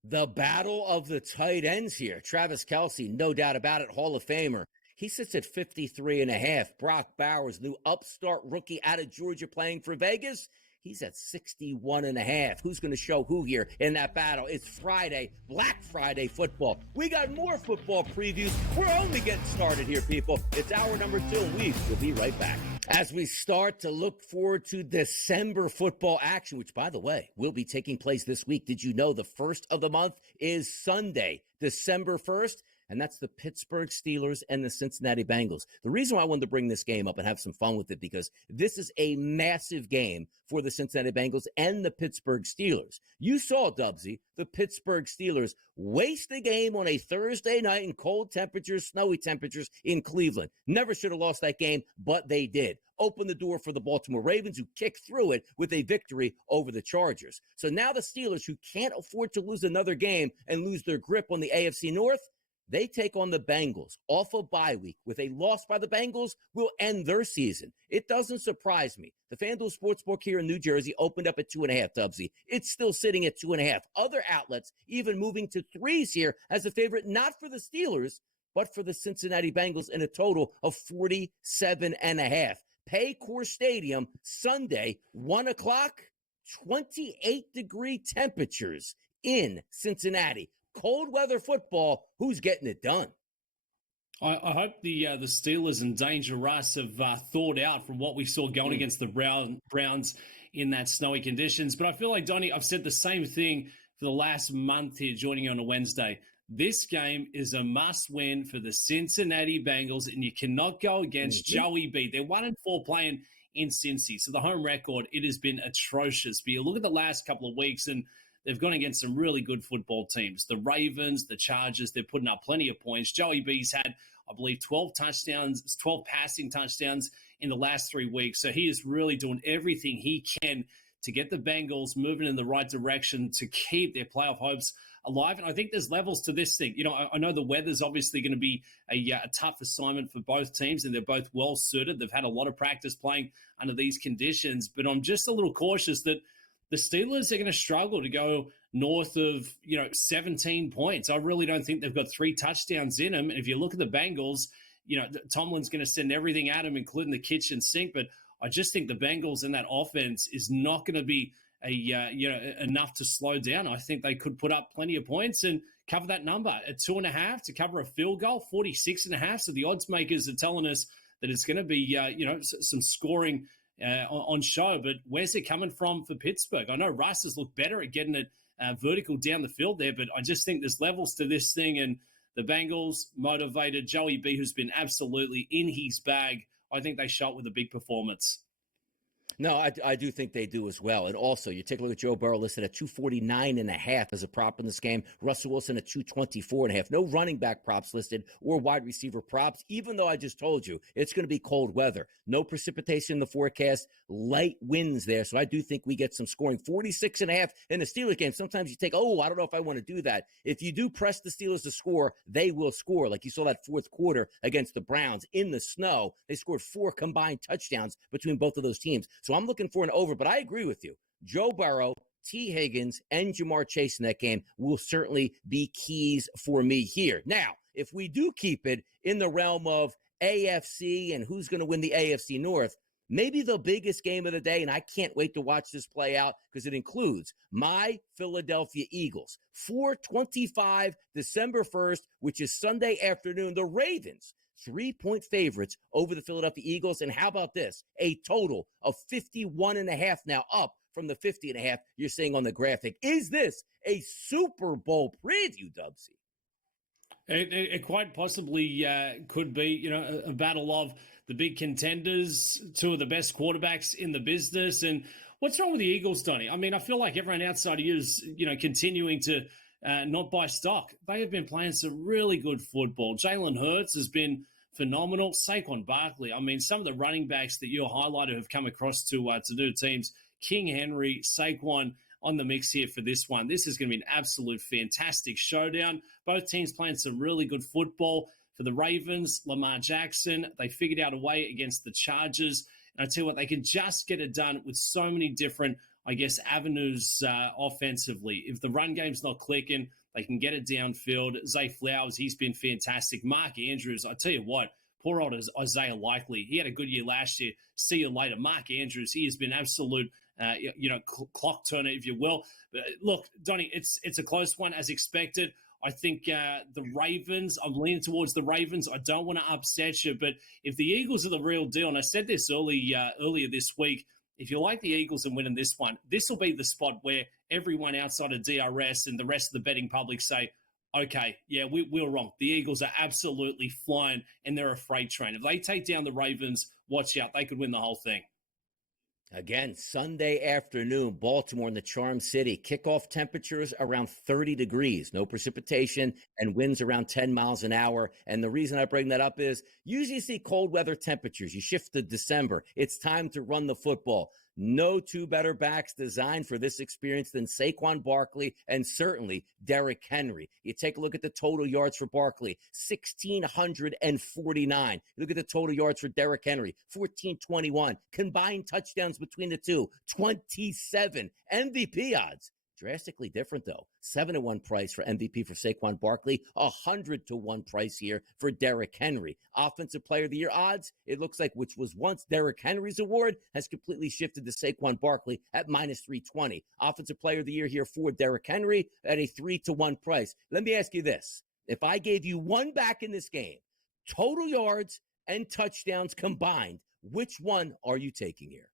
The battle of the tight ends here. Travis Kelce, no doubt about it, Hall of Famer. He sits at 53.5. Brock Bowers, new upstart rookie out of Georgia playing for Vegas. He's at 61.5. Who's going to show who here in that battle? It's Friday, Black Friday football. We got more football previews. We're only getting started here, people. It's hour number 2, and we will be right back. As we start to look forward to December football action, which, by the way, will be taking place this week. Did you know the first of the month is Sunday, December 1st? And that's the Pittsburgh Steelers and the Cincinnati Bengals. The reason why I wanted to bring this game up and have some fun with it, because this is a massive game for the Cincinnati Bengals and the Pittsburgh Steelers. You saw, Dubsy, the Pittsburgh Steelers waste a game on a Thursday night in cold temperatures, snowy temperatures in Cleveland. Never should have lost that game, but they did. Open the door for the Baltimore Ravens, who kicked through it with a victory over the Chargers. So now the Steelers, who can't afford to lose another game and lose their grip on the AFC North, they take on the Bengals off a bye week. With a loss by the Bengals, will end their season. It doesn't surprise me. The FanDuel Sportsbook here in New Jersey opened up at 2.5, Dubsy. It's still sitting at 2.5. Other outlets even moving to 3s here as a favorite, not for the Steelers, but for the Cincinnati Bengals in a total of 47.5. Paycor Stadium, Sunday, 1 o'clock, 28-degree temperatures in Cincinnati. Cold weather football, who's getting it done? I hope the Steelers and Danger Russ have thawed out from what we saw going against the Browns in that snowy conditions. But I feel like, Donnie, I've said the same thing for the last month here, joining you on a Wednesday. This game is a must-win for the Cincinnati Bengals, and you cannot go against Joey B. They're 1-4 playing in Cincy. So the home record, it has been atrocious. But you look at the last couple of weeks, and they've gone against some really good football teams. The Ravens, the Chargers, they're putting up plenty of points. Joey B's had, I believe, 12 passing touchdowns in the last 3 weeks. So he is really doing everything he can to get the Bengals moving in the right direction to keep their playoff hopes alive. And I think there's levels to this thing. You know, I know the weather's obviously going to be a tough assignment for both teams, and they're both well suited. They've had a lot of practice playing under these conditions, but I'm just a little cautious that the Steelers are going to struggle to go north of, 17 points. I really don't think they've got 3 touchdowns in them. And if you look at the Bengals, Tomlin's going to send everything at them, including the kitchen sink. But I just think the Bengals and that offense is not going to be enough to slow down. I think they could put up plenty of points and cover that number at 2.5 to cover a field goal, 46.5. So the odds makers are telling us that it's going to be, some scoring on show. But where's it coming from for Pittsburgh? I know Russ has looked better at getting it vertical down the field there, but I just think there's levels to this thing. And the Bengals motivated. Joey B, who's been absolutely in his bag, I think they shot with a big performance. No, I do think they do as well. And also, you take a look at Joe Burrow listed at 249.5 as a prop in this game. Russell Wilson at 224.5. No running back props listed or wide receiver props, even though I just told you it's going to be cold weather. No precipitation in the forecast. Light winds there. So I do think we get some scoring. 46.5 in the Steelers game. Sometimes you take, I don't know if I want to do that. If you do press the Steelers to score, they will score. Like you saw that fourth quarter against the Browns in the snow. They scored 4 combined touchdowns between both of those teams. So I'm looking for an over, but I agree with you. Joe Burrow, T. Higgins, and Jamar Chase in that game will certainly be keys for me here. Now, if we do keep it in the realm of AFC and who's going to win the AFC North, maybe the biggest game of the day, and I can't wait to watch this play out because it includes my Philadelphia Eagles. 4:25, December 1st, which is Sunday afternoon. The Ravens, 3-point favorites over the Philadelphia Eagles. And how about this? A total of 51.5 now, up from the 50.5 you're seeing on the graphic. Is this a Super Bowl preview, Dubsy? It quite possibly could be, a battle of the big contenders, 2 of the best quarterbacks in the business. And what's wrong with the Eagles, Donnie? I mean, I feel like everyone outside of you is, continuing to not buy stock. They have been playing some really good football. Jalen Hurts has been phenomenal. Saquon Barkley. I mean, some of the running backs that you highlighted have come across to new teams. King Henry, Saquon on the mix here for this one. This is going to be an absolute fantastic showdown. Both teams playing some really good football. For the Ravens, Lamar Jackson, they figured out a way against the Chargers. And I tell you what, they can just get it done with so many different, avenues offensively. If the run game's not clicking, they can get it downfield. Zay Flowers, he's been fantastic. Mark Andrews, I tell you what, poor old Isaiah Likely. He had a good year last year. See you later. Mark Andrews, he has been absolute, clock turner, if you will. But look, Donnie, it's a close one as expected. I think the Ravens, I'm leaning towards the Ravens. I don't want to upset you, but if the Eagles are the real deal, and I said this earlier this week, if you like the Eagles and winning this one, this will be the spot where everyone outside of DRS and the rest of the betting public say, okay, yeah, we're wrong. The Eagles are absolutely flying, and they're a freight train. If they take down the Ravens, watch out. They could win the whole thing. Again, Sunday afternoon, Baltimore in the Charm City. Kickoff temperatures around 30 degrees, no precipitation, and winds around 10 miles an hour. And the reason I bring that up is usually you see cold weather temperatures. You shift to December. It's time to run the football. No 2 better backs designed for this experience than Saquon Barkley and certainly Derrick Henry. You take a look at the total yards for Barkley, 1,649. You look at the total yards for Derrick Henry, 1,421. Combined touchdowns between the two, 27. MVP odds, drastically different though. 7-1 price for MVP for Saquon Barkley, 100-1 price here for Derrick Henry. Offensive Player of the Year odds, it looks like, which was once Derrick Henry's award, has completely shifted to Saquon Barkley at -320. Offensive Player of the Year here for Derrick Henry at a 3-1 price. Let me ask you this. If I gave you one back in this game, total yards and touchdowns combined, which one are you taking here?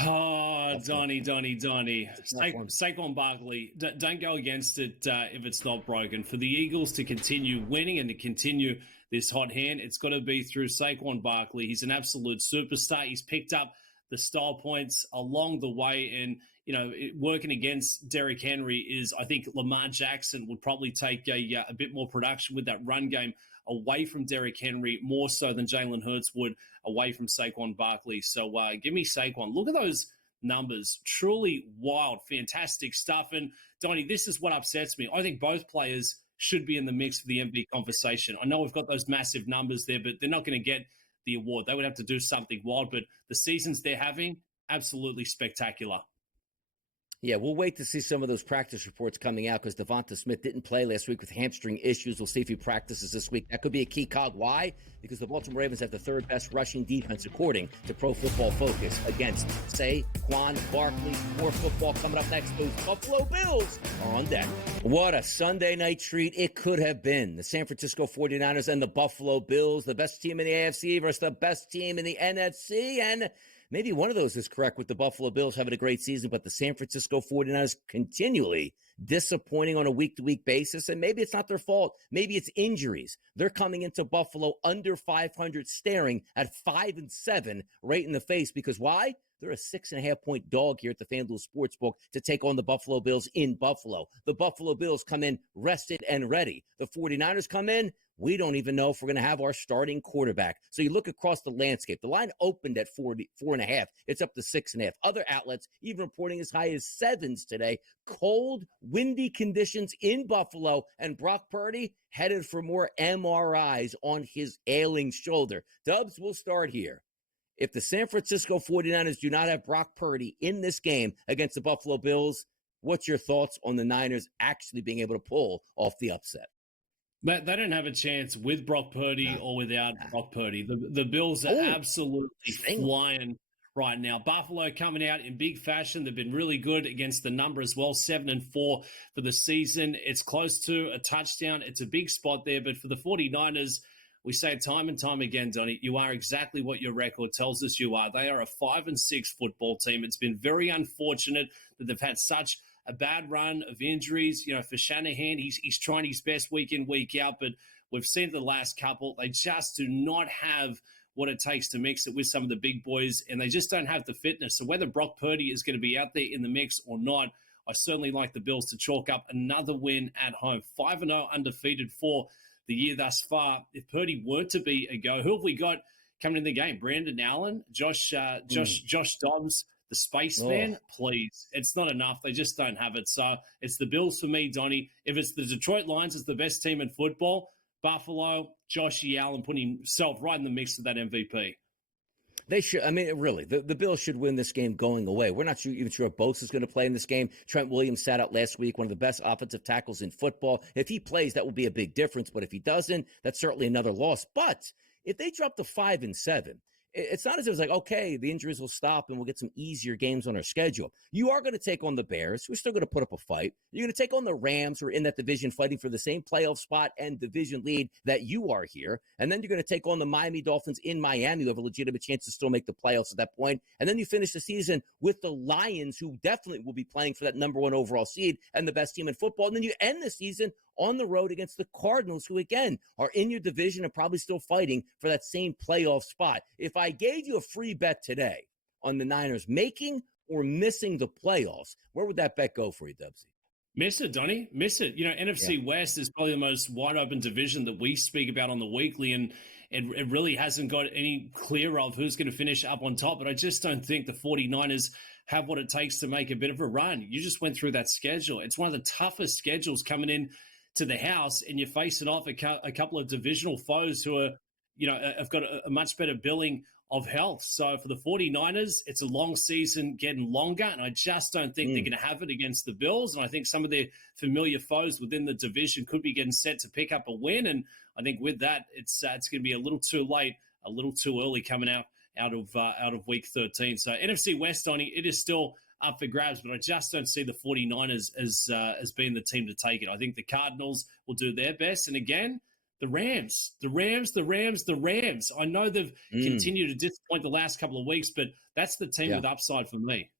Oh, Donnie. Saquon Barkley, don't go against it if it's not broken. For the Eagles to continue winning and to continue this hot hand, it's got to be through Saquon Barkley. He's an absolute superstar. He's picked up the style points along the way. And, working against Derrick Henry is, I think Lamar Jackson would probably take a bit more production with that run game away from Derrick Henry, more so than Jalen Hurts would away from Saquon Barkley. So give me Saquon. Look at those numbers. Truly wild, fantastic stuff. And Donnie, this is what upsets me. I think both players should be in the mix for the MVP conversation. I know we've got those massive numbers there, but they're not going to get the award. They would have to do something wild, but the seasons they're having, absolutely spectacular. Yeah, we'll wait to see some of those practice reports coming out because Devonta Smith didn't play last week with hamstring issues. We'll see if he practices this week. That could be a key cog. Why? Because the Baltimore Ravens have the 3rd best rushing defense, according to Pro Football Focus, against Saquon Barkley. More football coming up next. Those Buffalo Bills are on deck. What a Sunday night treat it could have been. The San Francisco 49ers and the Buffalo Bills, the best team in the AFC versus the best team in the NFC. And maybe one of those is correct with the Buffalo Bills having a great season, but the San Francisco 49ers continually disappointing on a week-to-week basis. And maybe it's not their fault. Maybe it's injuries. They're coming into Buffalo under 500, staring at 5-7 right in the face. Because why? They're a 6.5-point dog here at the FanDuel Sportsbook to take on the Buffalo Bills in Buffalo. The Buffalo Bills come in rested and ready. The 49ers come in, we don't even know if we're going to have our starting quarterback. So you look across the landscape. The line opened at 4.5. It's up to 6.5. Other outlets even reporting as high as 7s today. Cold, windy conditions in Buffalo, and Brock Purdy headed for more MRIs on his ailing shoulder. Dubs, we'll start here. If the San Francisco 49ers do not have Brock Purdy in this game against the Buffalo Bills, what's your thoughts on the Niners actually being able to pull off the upset? They don't have a chance with Brock Purdy or without Brock Purdy. The Bills are absolutely flying right now. Buffalo coming out in big fashion. They've been really good against the number as well, 7-4 for the season. It's close to a touchdown. It's a big spot there. But for the 49ers, we say time and time again, Donnie, you are exactly what your record tells us you are. They are a 5-6 football team. It's been very unfortunate that they've had such a bad run of injuries. You know, for Shanahan, he's trying his best week in, week out, but we've seen the last couple. They just do not have what it takes to mix it with some of the big boys, and they just don't have the fitness. So whether Brock Purdy is going to be out there in the mix or not, I certainly like the Bills to chalk up another win at home. 5-0 undefeated for the year thus far. If Purdy were to be a go, who have we got coming in the game? Brandon Allen, Josh Dobbs, the spaceman? Please. It's not enough. They just don't have it. So it's the Bills for me, Donnie. If it's the Detroit Lions, it's the best team in football. Buffalo, Joshy Allen putting himself right in the mix of that MVP. They should. I mean, really, the Bills should win this game going away. We're not even sure if Bosa is going to play in this game. Trent Williams sat out last week, one of the best offensive tackles in football. If he plays, that will be a big difference. But if he doesn't, that's certainly another loss. But if they drop to 5-7, it's not as if it's like, okay, the injuries will stop and we'll get some easier games on our schedule. You are going to take on the Bears, who are still going to put up a fight. You're going to take on the Rams, who are in that division fighting for the same playoff spot and division lead that you are here. And then you're going to take on the Miami Dolphins in Miami, who have a legitimate chance to still make the playoffs at that point. And then you finish the season with the Lions, who definitely will be playing for that number 1 overall seed and the best team in football. And then you end the season on the road against the Cardinals, who, again, are in your division and probably still fighting for that same playoff spot. If I gave you a free bet today on the Niners making or missing the playoffs, where would that bet go for you, Dubsy? Miss it, Donnie. Miss it. You know, NFC West is probably the most wide-open division that we speak about on the weekly, and it really hasn't got any clear of who's going to finish up on top. But I just don't think the 49ers have what it takes to make a bit of a run. You just went through that schedule. It's one of the toughest schedules coming in to the house, and you're facing off a couple of divisional foes who are, you know, have got a much better billing of health. So for the 49ers, it's a long season getting longer, and I just don't think they're going to have it against the Bills. And I think some of their familiar foes within the division could be getting set to pick up a win. And I think with that, it's going to be a little too late, a little too early coming out of week 13. So NFC West, Donnie, it is still up for grabs, but I just don't see the 49ers as being the team to take it. I think the Cardinals will do their best. And again, the Rams. I know they've continued to disappoint the last couple of weeks, but that's the team with upside for me.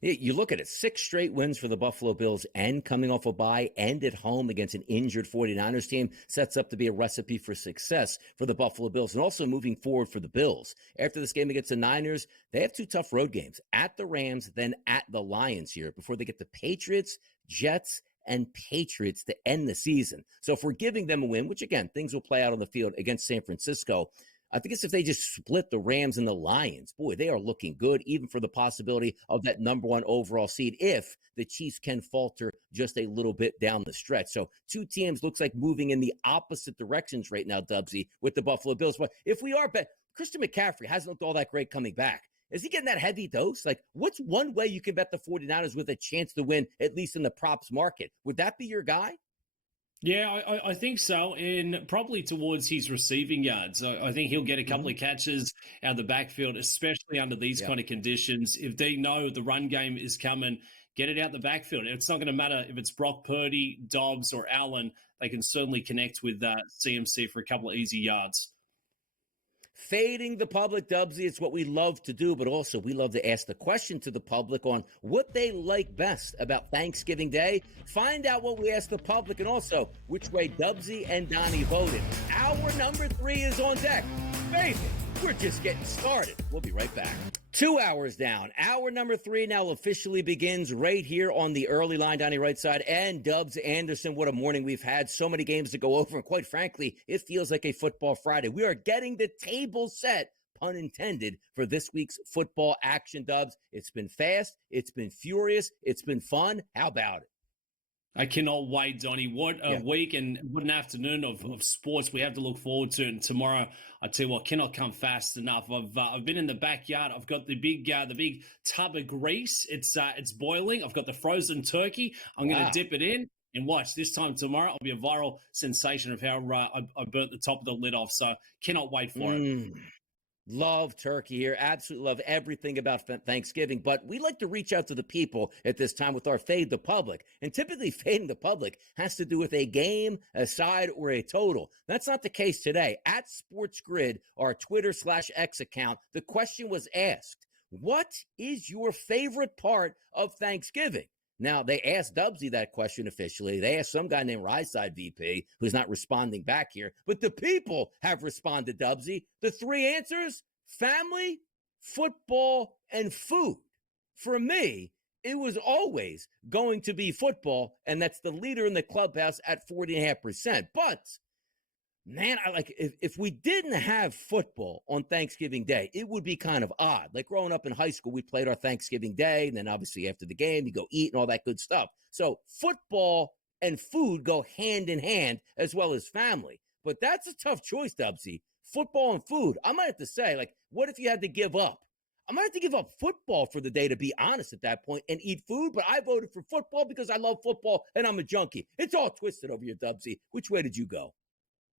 You look at it, 6 straight wins for the Buffalo Bills, and coming off a bye and at home against an injured 49ers team sets up to be a recipe for success for the Buffalo Bills, and also moving forward for the Bills. After this game against the Niners, they have 2 tough road games, at the Rams, then at the Lions here, before they get the Patriots, Jets, and Patriots to end the season. So if we're giving them a win, which again, things will play out on the field against San Francisco, I think it's if they just split the Rams and the Lions. Boy, they are looking good, even for the possibility of that number 1 overall seed if the Chiefs can falter just a little bit down the stretch. So 2 teams looks like moving in the opposite directions right now, Dubsy, with the Buffalo Bills. But if we are bet, Christian McCaffrey hasn't looked all that great coming back. Is he getting that heavy dose? Like, what's one way you can bet the 49ers with a chance to win, at least in the props market? Would that be your guy? Yeah, I think so, and probably towards his receiving yards. I think he'll get a couple of catches out of the backfield, especially under these kind of conditions. If they know the run game is coming, get it out the backfield. It's not going to matter if it's Brock Purdy, Dobbs, or Allen. They can certainly connect with CMC for a couple of easy yards. Fading the public, Dubsy, it's what we love to do, but also we love to ask the question to the public on what they like best about Thanksgiving Day. Find out what we asked the public and also which way Dubsy and Donnie voted. Hour number 3 is on deck. Baby, we're just getting started. We'll be right back. 2 hours down. Hour number 3 now officially begins right here on the early line. Donnie Rightside and Dubs Anderson. What a morning we've had. So many games to go over. And quite frankly, it feels like a football Friday. We are getting the table set, pun intended, for this week's football action, Dubs. It's been fast. It's been furious. It's been fun. How about it? I cannot wait, Donnie. What a week and what an afternoon of sports we have to look forward to. And tomorrow, I tell you what, cannot come fast enough. I've been in the backyard. I've got the big tub of grease. It's boiling. I've got the frozen turkey. I'm going to dip it in and watch. This time tomorrow, I'll be a viral sensation of how I burnt the top of the lid off. So cannot wait for it. Love turkey here. Absolutely love everything about Thanksgiving. But we like to reach out to the people at this time with our Fade the Public. And typically, fading the public has to do with a game, a side, or a total. That's not the case today. At SportsGrid, our Twitter/X account, the question was asked, what is your favorite part of Thanksgiving? Now, they asked Dubsy that question officially. They asked some guy named Rightside VP, who's not responding back here. But the people have responded, Dubsy. The 3 answers: family, football, and food. For me, it was always going to be football, and that's the leader in the clubhouse at 40.5%. But man, if we didn't have football on Thanksgiving Day, it would be kind of odd. Like growing up in high school, we played our Thanksgiving Day, and then obviously after the game, you go eat and all that good stuff. So football and food go hand in hand as well as family. But that's a tough choice, Dubsy. Football and food. I might have to say, like, what if you had to give up? I might have to give up football for the day, to be honest, at that point, and eat food. But I voted for football because I love football and I'm a junkie. It's all twisted over here, Dubsy. Which way did you go?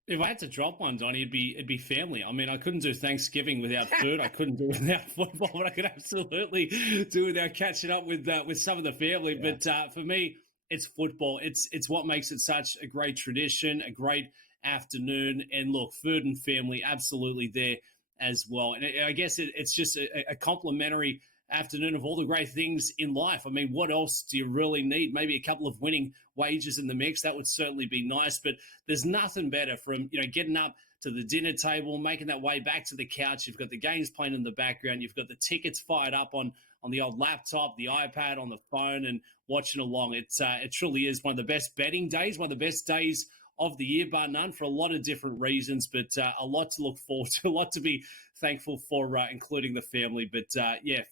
If I had to drop one, Donnie, it'd be family. I mean, I couldn't do Thanksgiving without food. I couldn't do it without football, but I could absolutely do without catching up with some of the family. Yeah. But for me, it's football. It's what makes it such a great tradition, a great afternoon. And look, food and family absolutely there as well. And I guess it's just a complimentary afternoon of all the great things in life. I mean, what else do you really need? Maybe a couple of winning wages in the mix. That would certainly be nice, but there's nothing better from, getting up to the dinner table, making that way back to the couch. You've got the games playing in the background. You've got the tickets fired up on the old laptop, the iPad, on the phone, and watching along. It truly is one of the best betting days, one of the best days of the year, bar none, for a lot of different reasons, but a lot to look forward to, a lot to be thankful for, including the family. But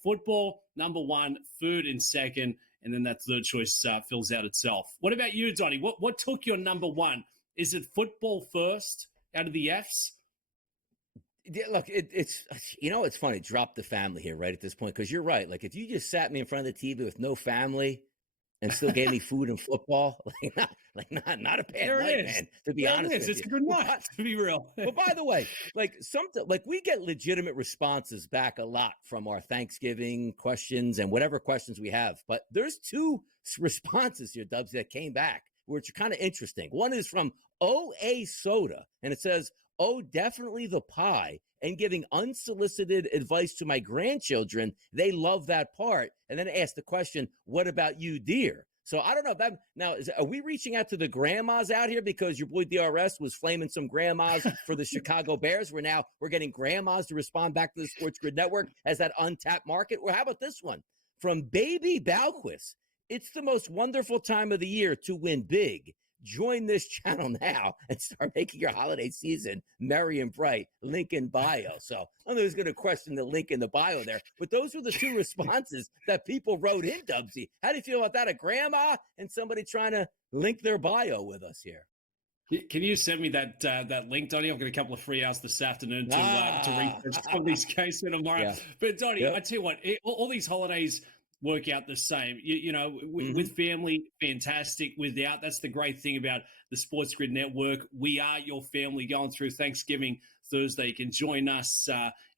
football, number 1, food in second, and then that third choice fills out itself. What about you, Donnie? What took your number 1? Is it football first out of the Fs? Yeah, look, it's it's funny. Drop the family here right at this point, because you're right. Like, if you just sat me in front of the TV with no family and still gave me food and football, not a bad night, man. To be honest with you, it's a good night. To be real. But by the way, we get legitimate responses back a lot from our Thanksgiving questions and whatever questions we have. But there's 2 responses here, Dubs, that came back, which are kind of interesting. One is from OA Soda, and it says, "Oh, definitely the pie, and giving unsolicited advice to my grandchildren. They love that part." And then ask the question, "What about you, dear?" So I don't know if that now are we reaching out to the grandmas out here, because your boy DRS was flaming some grandmas for the Chicago Bears? We're getting grandmas to respond back to the Sports Grid Network as that untapped market. Or how about this one from Baby Balquist? "It's the most wonderful time of the year to win big. Join this channel now and start making your holiday season merry and bright. Link in bio." So I don't know who's going to question the link in the bio there, but those were the 2 responses that people wrote in, Dubsy. How do you feel about that? A grandma and somebody trying to link their bio with us here. Can you send me that link, Donnie? I've got a couple of free hours this afternoon to research some of these cases for tomorrow. Yeah. But Donnie, I tell you what, all these holidays work out the same. With family, fantastic. Without, that's the great thing about the Sports Grid Network. We are your family going through Thanksgiving Thursday. You can join us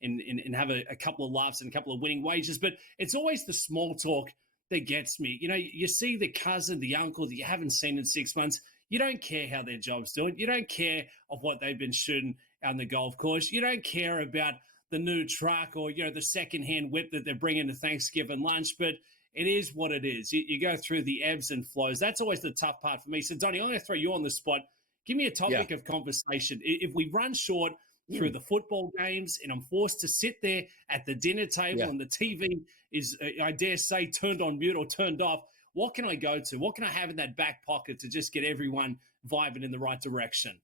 and have a couple of laughs and a couple of winning wages. But it's always the small talk that gets me. You see the cousin, the uncle that you haven't seen in 6 months. You don't care how their job's doing. You don't care of what they've been shooting on the golf course. You don't care about the new truck or, the secondhand whip that they're bringing to Thanksgiving lunch, but it is what it is. You go through the ebbs and flows. That's always the tough part for me. So, Donnie, I'm going to throw you on the spot. Give me a topic of conversation. If we run short through the football games and I'm forced to sit there at the dinner table and the TV is, I dare say, turned on mute or turned off, what can I go to? What can I have in that back pocket to just get everyone vibing in the right direction?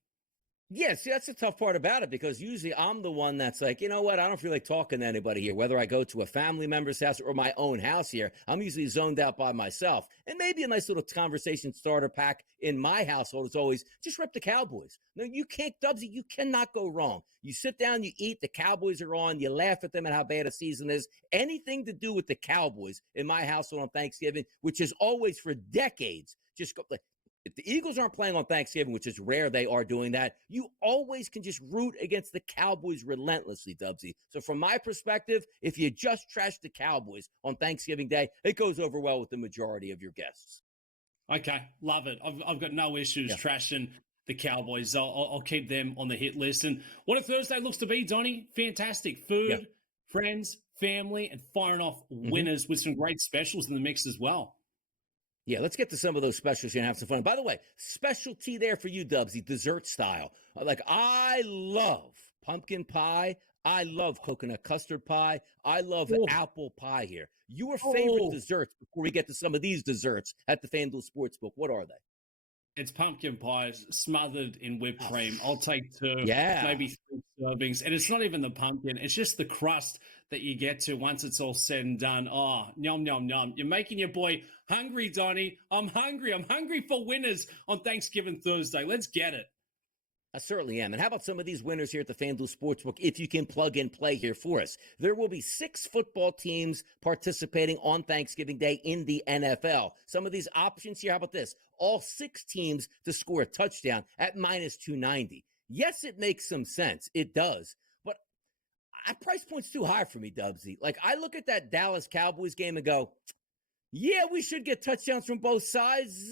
Yeah, see, that's the tough part about it, because usually I'm the one that's like, you know what, I don't feel like talking to anybody here, whether I go to a family member's house or my own house here. I'm usually zoned out by myself. And maybe a nice little conversation starter pack in my household is always just rip the Cowboys. No, you can't, Dubsy, you cannot go wrong. You sit down, you eat, the Cowboys are on, you laugh at them and how bad a season is. Anything to do with the Cowboys in my household on Thanksgiving, which is always for decades, just go like, if the Eagles aren't playing on Thanksgiving, which is rare they are doing that, you always can just root against the Cowboys relentlessly, Dubsy. So from my perspective, if you just trash the Cowboys on Thanksgiving Day, it goes over well with the majority of your guests. Okay, love it. I've got no issues trashing the Cowboys. I'll keep them on the hit list. And what a Thursday looks to be, Donnie. Fantastic food, friends, family, and firing off winners with some great specials in the mix as well. Yeah, let's get to some of those specials and have some fun. By the way, specialty there for you, Dubsy, dessert style. Like, I love pumpkin pie. I love coconut custard pie. I love apple pie here. Your favorite desserts before we get to some of these desserts at the FanDuel Sportsbook, what are they? It's pumpkin pies smothered in whipped cream. I'll take 2, maybe 3 servings. And it's not even the pumpkin. It's just the crust that you get to once it's all said and done. Oh, yum, yum, yum. You're making your boy hungry, Donnie. I'm hungry. I'm hungry for winners on Thanksgiving Thursday. Let's get it. I certainly am. And how about some of these winners here at the FanDuel Sportsbook, if you can plug and play here for us? There will be 6 football teams participating on Thanksgiving Day in the NFL. Some of these options here, how about this? All 6 teams to score a touchdown at minus 290. Yes, it makes some sense. It does. But price point's too high for me, Dubsy. Like, I look at that Dallas Cowboys game and go, yeah, we should get touchdowns from both sides,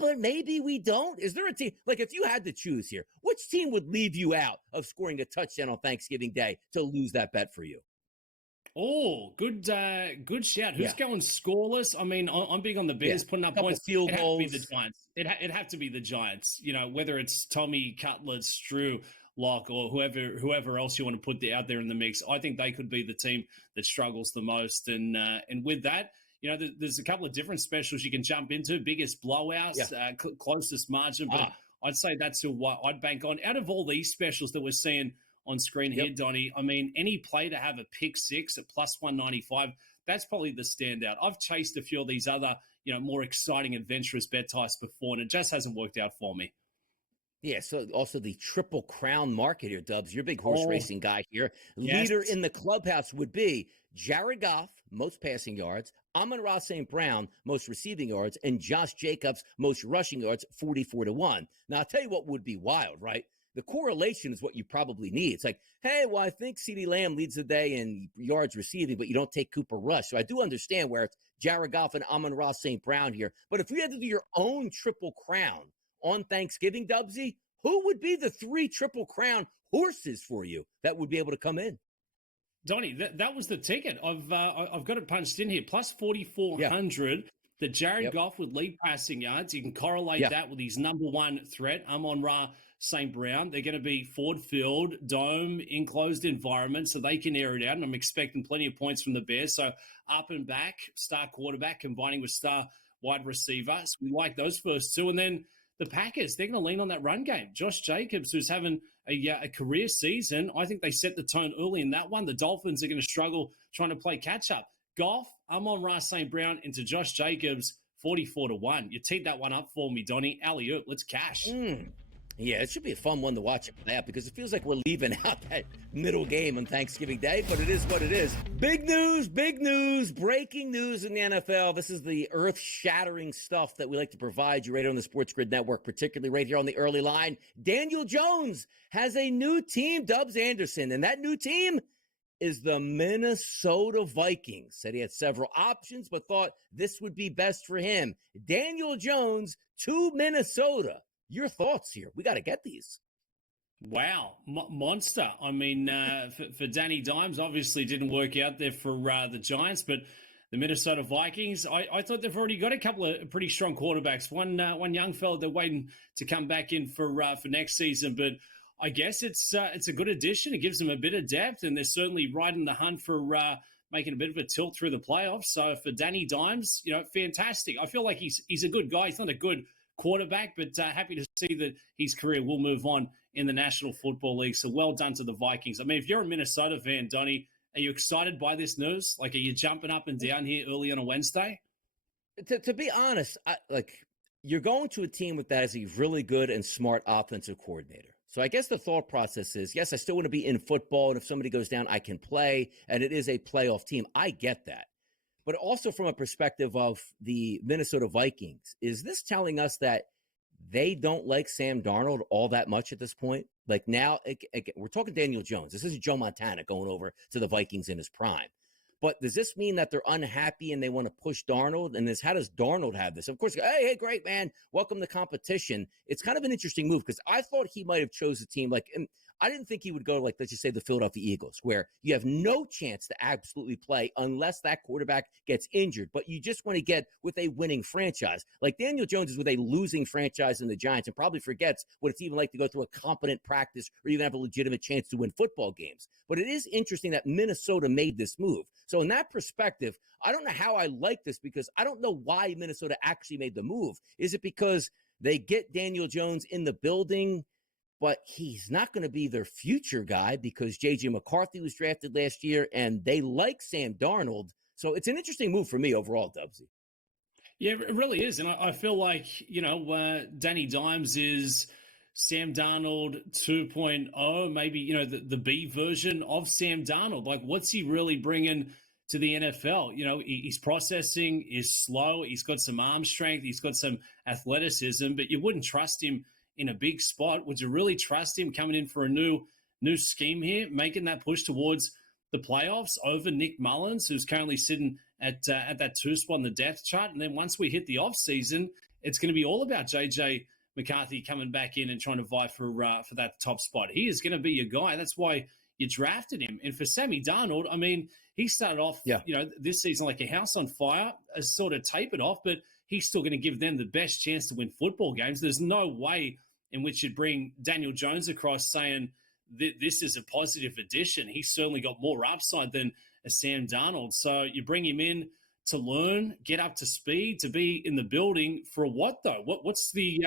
but maybe we don't. Is there a team, like, if you had to choose here, which team would leave you out of scoring a touchdown on Thanksgiving Day to lose that bet for you? Oh, good shout. Who's going scoreless? I mean, I'm big on the Bears putting up points. Field goals. It'd have to be the Giants. It'd have to be the Giants. You know, whether it's Tommy, Cutler, Drew, Locke, or whoever else you want to put out there in the mix. I think they could be the team that struggles the most. And with that, you know, there's a couple of different specials you can jump into. Biggest blowouts, closest margin. But I'd say that's who I'd bank on. Out of all these specials that we're seeing on screen here, Donnie, I mean, any play to have a pick 6 at plus 195, that's probably the standout. I've chased a few of these other, you know, more exciting, adventurous bet types before, and it just hasn't worked out for me. Yeah, so also the Triple Crown market here, Dubs. You're a big horse racing guy here. Leader in the clubhouse would be Jared Goff, most passing yards, Amon-Ra St. Brown, most receiving yards, and Josh Jacobs, most rushing yards, 44-1. Now, I'll tell you what would be wild, right? The correlation is what you probably need. It's like, hey, well, I think CeeDee Lamb leads the day in yards receiving, but you don't take Cooper Rush. So I do understand where it's Jared Goff and Amon-Ra St. Brown here. But if we had to do your own Triple Crown on Thanksgiving, Dubsy, who would be the 3 Triple Crown horses for you that would be able to come in? Donnie, that was the ticket. I've got it punched in here. Plus 4,400. The Jared Goff would lead passing yards. You can correlate that with his number 1 threat, Amon-Ra St. Brown. They're going to be Ford-filled, dome, enclosed environment, so they can air it out. And I'm expecting plenty of points from the Bears. So up and back, star quarterback combining with star wide receiver. So we like those first 2. And then the Packers, they're going to lean on that run game. Josh Jacobs, who's having a career season, I think they set the tone early in that one. The Dolphins are going to struggle trying to play catch-up. Goff, Amon-Ra St. Brown into Josh Jacobs, 44-1. You teed that one up for me, Donnie. Alley-oop, let's cash. Yeah, it should be a fun one to watch that because it feels like we're leaving out that middle game on Thanksgiving Day, but it is what it is. Big news, breaking news in the NFL. This is the earth-shattering stuff that we like to provide you right on the SportsGrid Network, particularly right here on the early line. Daniel Jones has a new team, Dubs Anderson, and that new team is the Minnesota Vikings. Said he had several options, but thought this would be best for him. Daniel Jones to Minnesota. Your thoughts here? We got to get these. Wow, monster. I mean, for Danny Dimes, obviously didn't work out there for the Giants, but the Minnesota Vikings, I thought they've already got a couple of pretty strong quarterbacks. One young fella they're waiting to come back in for next season, but I guess it's a good addition. It gives them a bit of depth, and they're certainly right in the hunt for making a bit of a tilt through the playoffs. So for Danny Dimes, fantastic. I feel like he's a good guy. He's not a good quarterback, but happy to see that his career will move on in the National Football League. So well done to the Vikings. I mean, if you're a Minnesota fan, Donnie, are you excited by this news? Like, are you jumping up and down here early on a Wednesday? To be honest, you're going to a team that has a really good and smart offensive coordinator. So I guess the thought process is, yes, I still want to be in football, and if somebody goes down, I can play, and it is a playoff team. I get that. But also from a perspective of the Minnesota Vikings, is this telling us that they don't like Sam Darnold all that much at this point? Like now, we're talking Daniel Jones. This is Joe Montana going over to the Vikings in his prime. But does this mean that they're unhappy and they want to push Darnold? And how does Darnold have this? Of course, hey, great, man. Welcome to competition. It's kind of an interesting move because I thought he might have chose a team like, and I didn't think he would go like, let's just say the Philadelphia Eagles, where you have no chance to absolutely play unless that quarterback gets injured. But you just want to get with a winning franchise. Like Daniel Jones is with a losing franchise in the Giants and probably forgets what it's even like to go through a competent practice or even have a legitimate chance to win football games. But it is interesting that Minnesota made this move. So in that perspective, I don't know how I like this because I don't know why Minnesota actually made the move. Is it because they get Daniel Jones in the building, but he's not going to be their future guy because J.J. McCarthy was drafted last year and they like Sam Darnold? So it's an interesting move for me overall, Dubsy. Yeah, it really is. And I feel like, Danny Dimes is Sam Darnold 2.0, maybe, the B version of Sam Darnold. Like, what's he really bringing to the NFL? His processing is slow. He's got some arm strength. He's got some athleticism, but you wouldn't trust him in a big spot. Would you really trust him coming in for a new scheme here, making that push towards the playoffs over Nick Mullins, who's currently sitting at that 2 spot in the depth chart? And then once we hit the offseason, it's going to be all about JJ McCarthy coming back in and trying to vie for that top spot. He is going to be your guy. That's why you drafted him. And for Sammy Darnold, I mean, he started off, this season like a house on fire, has sort of tapered off, but he's still going to give them the best chance to win football games. There's no way in which you'd bring Daniel Jones across saying this is a positive addition. He's certainly got more upside than a Sam Darnold. So you bring him in to learn, get up to speed, to be in the building for what though? What's the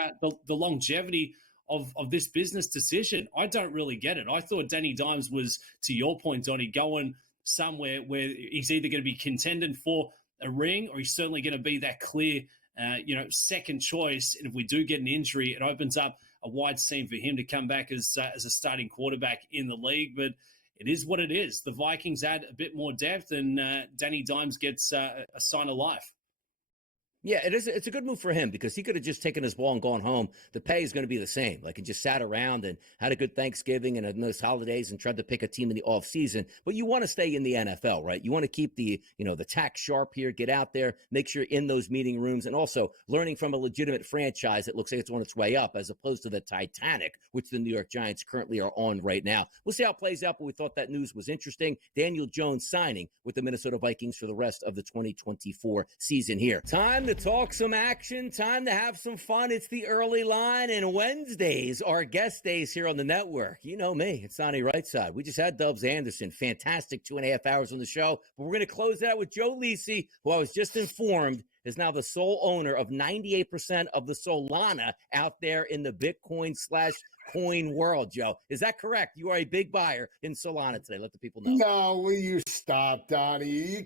longevity of this business decision? I don't really get it. I thought Danny Dimes was, to your point, Donnie, going somewhere where he's either going to be contending for a ring or he's certainly going to be that clear, second choice. And if we do get an injury, it opens up a wide seam for him to come back as a starting quarterback in the league. But it is what it is. The Vikings add a bit more depth, and Danny Dimes gets a sign of life. Yeah, it is. It's a good move for him because he could have just taken his ball and gone home. The pay is going to be the same. Like, he just sat around and had a good Thanksgiving and those holidays and tried to pick a team in the off season. But you want to stay in the NFL, right? You want to keep the tack sharp here, get out there, make sure you're in those meeting rooms, and also learning from a legitimate franchise that looks like it's on its way up, as opposed to the Titanic, which the New York Giants currently are on right now. We'll see how it plays out, but we thought that news was interesting. Daniel Jones signing with the Minnesota Vikings for the rest of the 2024 season here. Time to talk some action, time to have some fun. It's the early line, and Wednesdays are guest days here on the network. You know me, it's Donnie Rightside. We just had Dubs Anderson, fantastic 2.5 hours on the show, but we're going to close it out with Joe Lisi, who I was just informed is now the sole owner of 98% of the Solana out there in the Bitcoin/coin world. Joe, is that correct? You are a big buyer in Solana today. Let the people know. No, will you stop, Donnie? You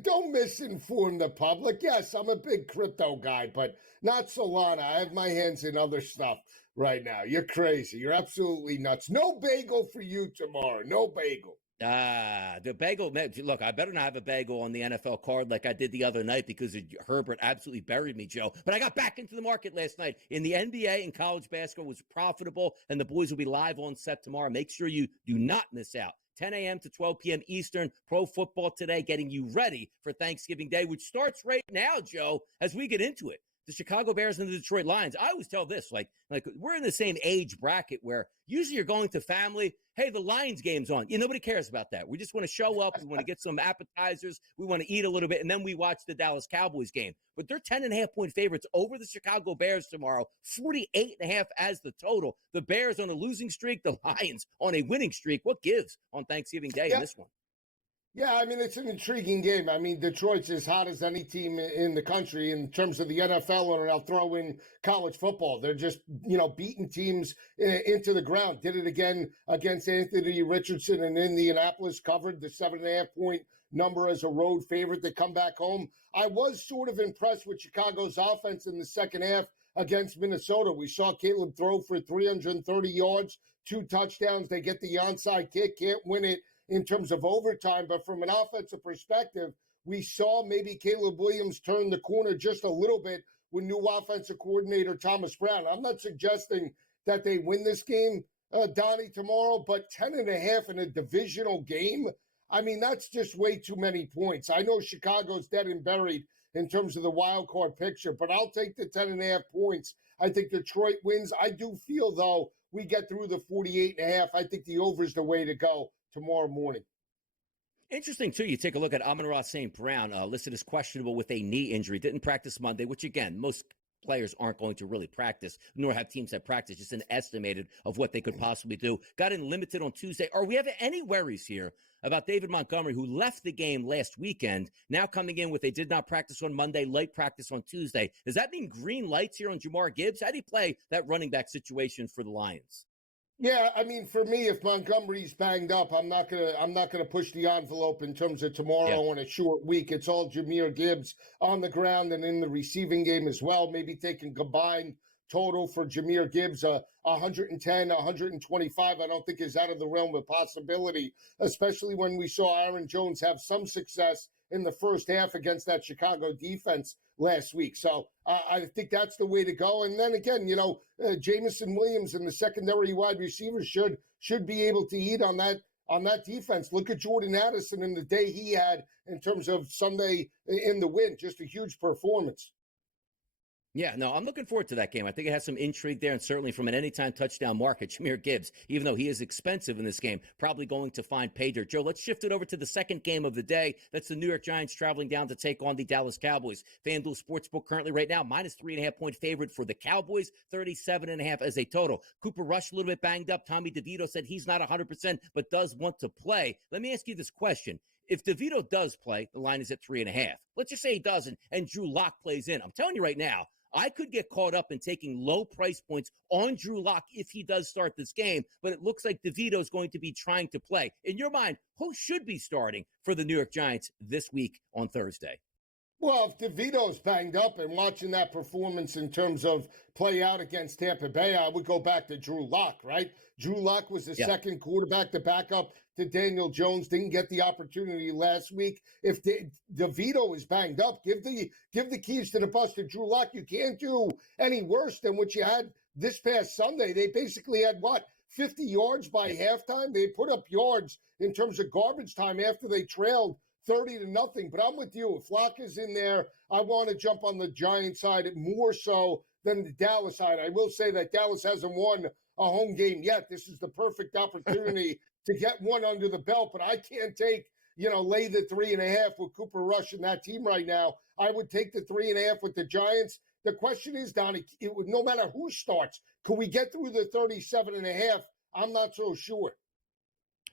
don't misinform the public. Yes, I'm a big crypto guy, but not Solana. I have my hands in other stuff right now. You're crazy. You're absolutely nuts. No bagel for you tomorrow. No bagel. The bagel. Look, I better not have a bagel on the NFL card like I did the other night because Herbert absolutely buried me, Joe. But I got back into the market last night in the NBA, and college basketball was profitable, and the boys will be live on set tomorrow. Make sure you do not miss out. 10 a.m. to 12 p.m. Eastern, Pro Football Today, getting you ready for Thanksgiving Day, which starts right now, Joe, as we get into it. the Chicago Bears and the Detroit Lions. I always tell this, like we're in the same age bracket where usually you're going to family. Hey, the Lions game's on. Nobody cares about that. We just want to show up. We want to get some appetizers. We want to eat a little bit, and then we watch the Dallas Cowboys game. But they're 10.5-point favorites over the Chicago Bears tomorrow, 48.5 as the total. The Bears on a losing streak, the Lions on a winning streak. What gives on Thanksgiving Day in this one? Yeah, I mean, it's an intriguing game. I mean, Detroit's as hot as any team in the country in terms of the NFL, and I'll throw in college football. They're just, beating teams into the ground. Did it again against Anthony Richardson in Indianapolis, covered the 7.5-point number as a road favorite. They come back home. I was sort of impressed with Chicago's offense in the second half against Minnesota. We saw Caleb throw for 330 yards, 2 touchdowns. They get the onside kick, can't win it in terms of overtime, but from an offensive perspective, we saw maybe Caleb Williams turn the corner just a little bit with new offensive coordinator Thomas Brown. I'm not suggesting that they win this game, Donnie, tomorrow, but 10.5 in a divisional game, I mean, that's just way too many points. I know Chicago's dead and buried in terms of the wild card picture, but I'll take the 10.5 points. I think Detroit wins. I do feel, though, we get through the 48.5. I think the over is the way to go tomorrow morning. Interesting, too. You take a look at Amon-Ra St. Brown, listed as questionable with a knee injury. Didn't practice Monday, which, again, most players aren't going to really practice, nor have teams that practice, just an estimated of what they could possibly do. Got in limited on Tuesday. Are we having any worries here about David Montgomery, who left the game last weekend, now coming in with they did not practice on Monday, light practice on Tuesday? Does that mean green lights here on Jamar Gibbs? How do you play that running back situation for the Lions? Yeah, I mean, for me, if Montgomery's banged up, I'm not gonna push the envelope in terms of tomorrow on a short week. It's all Jahmyr Gibbs on the ground and in the receiving game as well. Maybe taking combined total for Jahmyr Gibbs, 110, 125. I don't think is out of the realm of possibility, especially when we saw Aaron Jones have some success in the first half against that Chicago defense last week. So I think that's the way to go. And then again, Jamison Williams and the secondary wide receivers should be able to eat on that defense. Look at Jordan Addison and the day he had in terms of Sunday in the win. Just a huge performance. Yeah, no, I'm looking forward to that game. I think it has some intrigue there, and certainly from an anytime touchdown market, Jahmyr Gibbs, even though he is expensive in this game, probably going to find pay dirt. Joe, let's shift it over to the second game of the day. That's the New York Giants traveling down to take on the Dallas Cowboys. FanDuel Sportsbook currently right now, minus 3.5-point favorite for the Cowboys, 37.5 as a total. Cooper Rush a little bit banged up. Tommy DeVito said he's not 100%, but does want to play. Let me ask you this question. If DeVito does play, the line is at 3.5. Let's just say he doesn't, and Drew Lock plays in. I'm telling you right now, I could get caught up in taking low price points on Drew Lock if he does start this game, but it looks like DeVito is going to be trying to play. In your mind, who should be starting for the New York Giants this week on Thursday? Well, if DeVito's banged up and watching that performance in terms of play out against Tampa Bay, I would go back to Drew Lock, right? Drew Lock was the second quarterback to back up to Daniel Jones. Didn't get the opportunity last week. If DeVito is banged up, give the keys to the bus to Drew Lock. You can't do any worse than what you had this past Sunday. They basically had 50 yards by halftime. They put up yards in terms of garbage time after they trailed 30-0, but I'm with you. If Lock is in there, I want to jump on the Giants side more so than the Dallas side. I will say that Dallas hasn't won a home game yet. This is the perfect opportunity to get one under the belt, but I can't take, lay the 3.5 with Cooper Rush and that team right now. I would take the 3.5 with the Giants. The question is, Donnie, no matter who starts, can we get through the 37.5? I'm not so sure.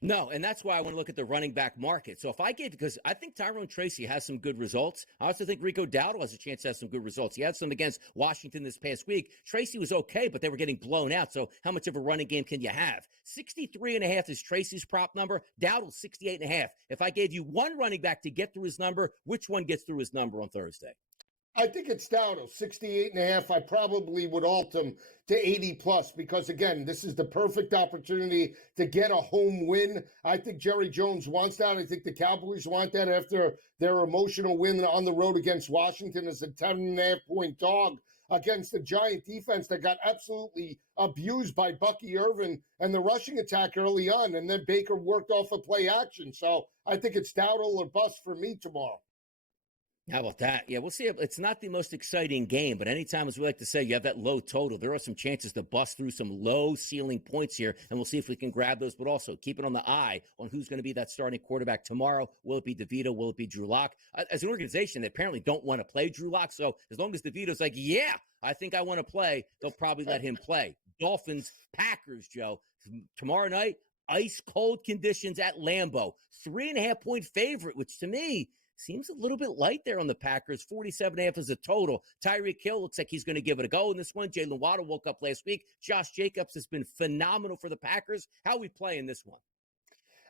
No, and that's why I want to look at the running back market. So if I get, because I think Tyrone Tracy has some good results. I also think Rico Dowdle has a chance to have some good results. He had some against Washington this past week. Tracy was okay, but they were getting blown out. So how much of a running game can you have? 63.5 is Tracy's prop number. Dowdle 68.5. If I gave you one running back to get through his number, which one gets through his number on Thursday? I think it's Dowdle, 68.5. I probably would alt him to 80+ because, again, this is the perfect opportunity to get a home win. I think Jerry Jones wants that. I think the Cowboys want that after their emotional win on the road against Washington as a 10.5-point dog against the Giant defense that got absolutely abused by Bucky Irvin and the rushing attack early on, and then Baker worked off a play action. So I think it's Dowdle or bust for me tomorrow. How about that? Yeah, we'll see. It's not the most exciting game, but anytime, as we like to say, you have that low total, there are some chances to bust through some low ceiling points here, and we'll see if we can grab those, but also keep it on the eye on who's going to be that starting quarterback tomorrow. Will it be DeVito? Will it be Drew Lock? As an organization, they apparently don't want to play Drew Lock, so as long as DeVito's like, yeah, I think I want to play, they'll probably let him play. Dolphins, Packers, Joe, tomorrow night, ice cold conditions at Lambeau. 3.5-point favorite, which to me seems a little bit light there on the Packers. 47.5 is a total. Tyreek Hill looks like he's going to give it a go in this one. Jalen Waddle woke up last week. Josh Jacobs has been phenomenal for the Packers. How we play in this one?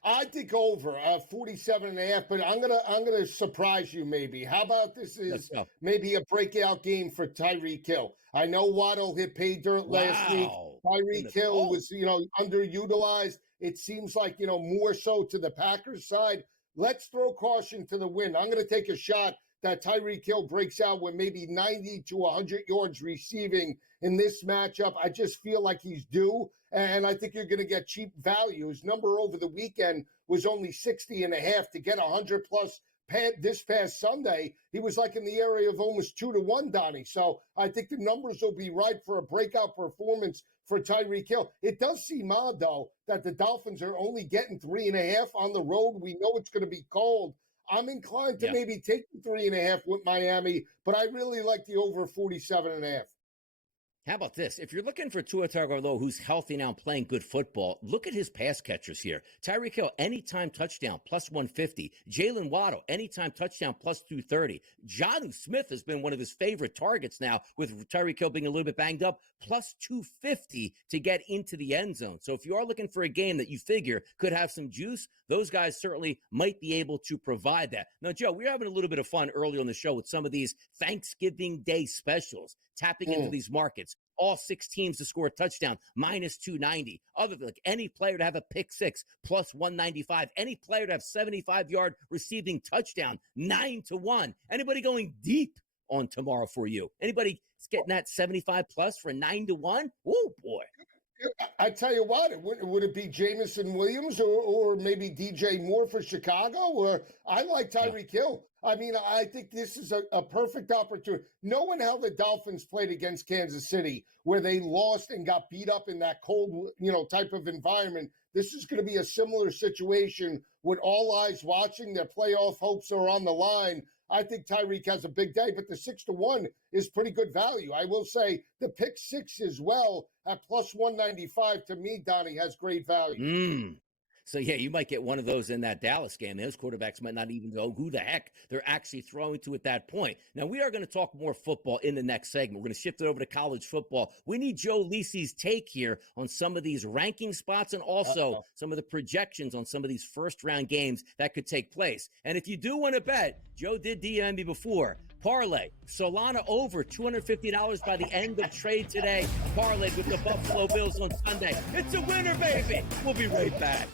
I think over 47.5, but I'm gonna surprise you maybe. How about this is maybe a breakout game for Tyreek Hill? I know Waddle hit pay dirt last week. Tyreek Hill was underutilized. It seems like more so to the Packers side. Let's throw caution to the wind. I'm going to take a shot that Tyreek Hill breaks out with maybe 90 to 100 yards receiving in this matchup. I just feel like he's due, and I think you're going to get cheap value. His number over the weekend was only 60.5 to get 100-plus this past Sunday. He was like in the area of almost 2-1, Donnie. So I think the numbers will be right for a breakout performance for Tyreek Hill. It does seem odd, though, that the Dolphins are only getting 3.5 on the road. We know it's going to be cold. I'm inclined to maybe take the 3.5 with Miami, but I really like the over 47.5. How about this? If you're looking for Tua Tagovailoa, who's healthy now and playing good football, look at his pass catchers here. Tyreek Hill, anytime touchdown, plus 150. Jalen Waddle, anytime touchdown, plus 230. Jonnu Smith has been one of his favorite targets now, with Tyreek Hill being a little bit banged up, plus 250 to get into the end zone. So if you are looking for a game that you figure could have some juice, those guys certainly might be able to provide that. Now, Joe, we're having a little bit of fun early on the show with some of these Thanksgiving Day specials, tapping into these markets. All 6 teams to score a touchdown, minus 290. Other than any player to have a pick six, plus 195. Any player to have 75-yard receiving touchdown, 9-1. Anybody going deep on tomorrow for you? Anybody getting that 75 plus for 9-1? Oh boy. I tell you what, would it be Jamison Williams or maybe DJ Moore for Chicago? Or I like Tyreek Hill. I mean, I think this is a perfect opportunity. Knowing how the Dolphins played against Kansas City, where they lost and got beat up in that cold, type of environment, this is going to be a similar situation with all eyes watching. Their playoff hopes are on the line. I think Tyreek has a big day, but the 6-1 is pretty good value. I will say the pick six as well at plus 195 to me, Donnie, has great value. So, yeah, you might get one of those in that Dallas game. Those quarterbacks might not even know who the heck they're actually throwing to at that point. Now, we are going to talk more football in the next segment. We're going to shift it over to college football. We need Joe Lisi's take here on some of these ranking spots and also some of the projections on some of these first-round games that could take place. And if you do want to bet, Joe did DM me before. Parlay, Solana over $250 by the end of trade today. Parlayed with the Buffalo Bills on Sunday. It's a winner, baby. We'll be right back.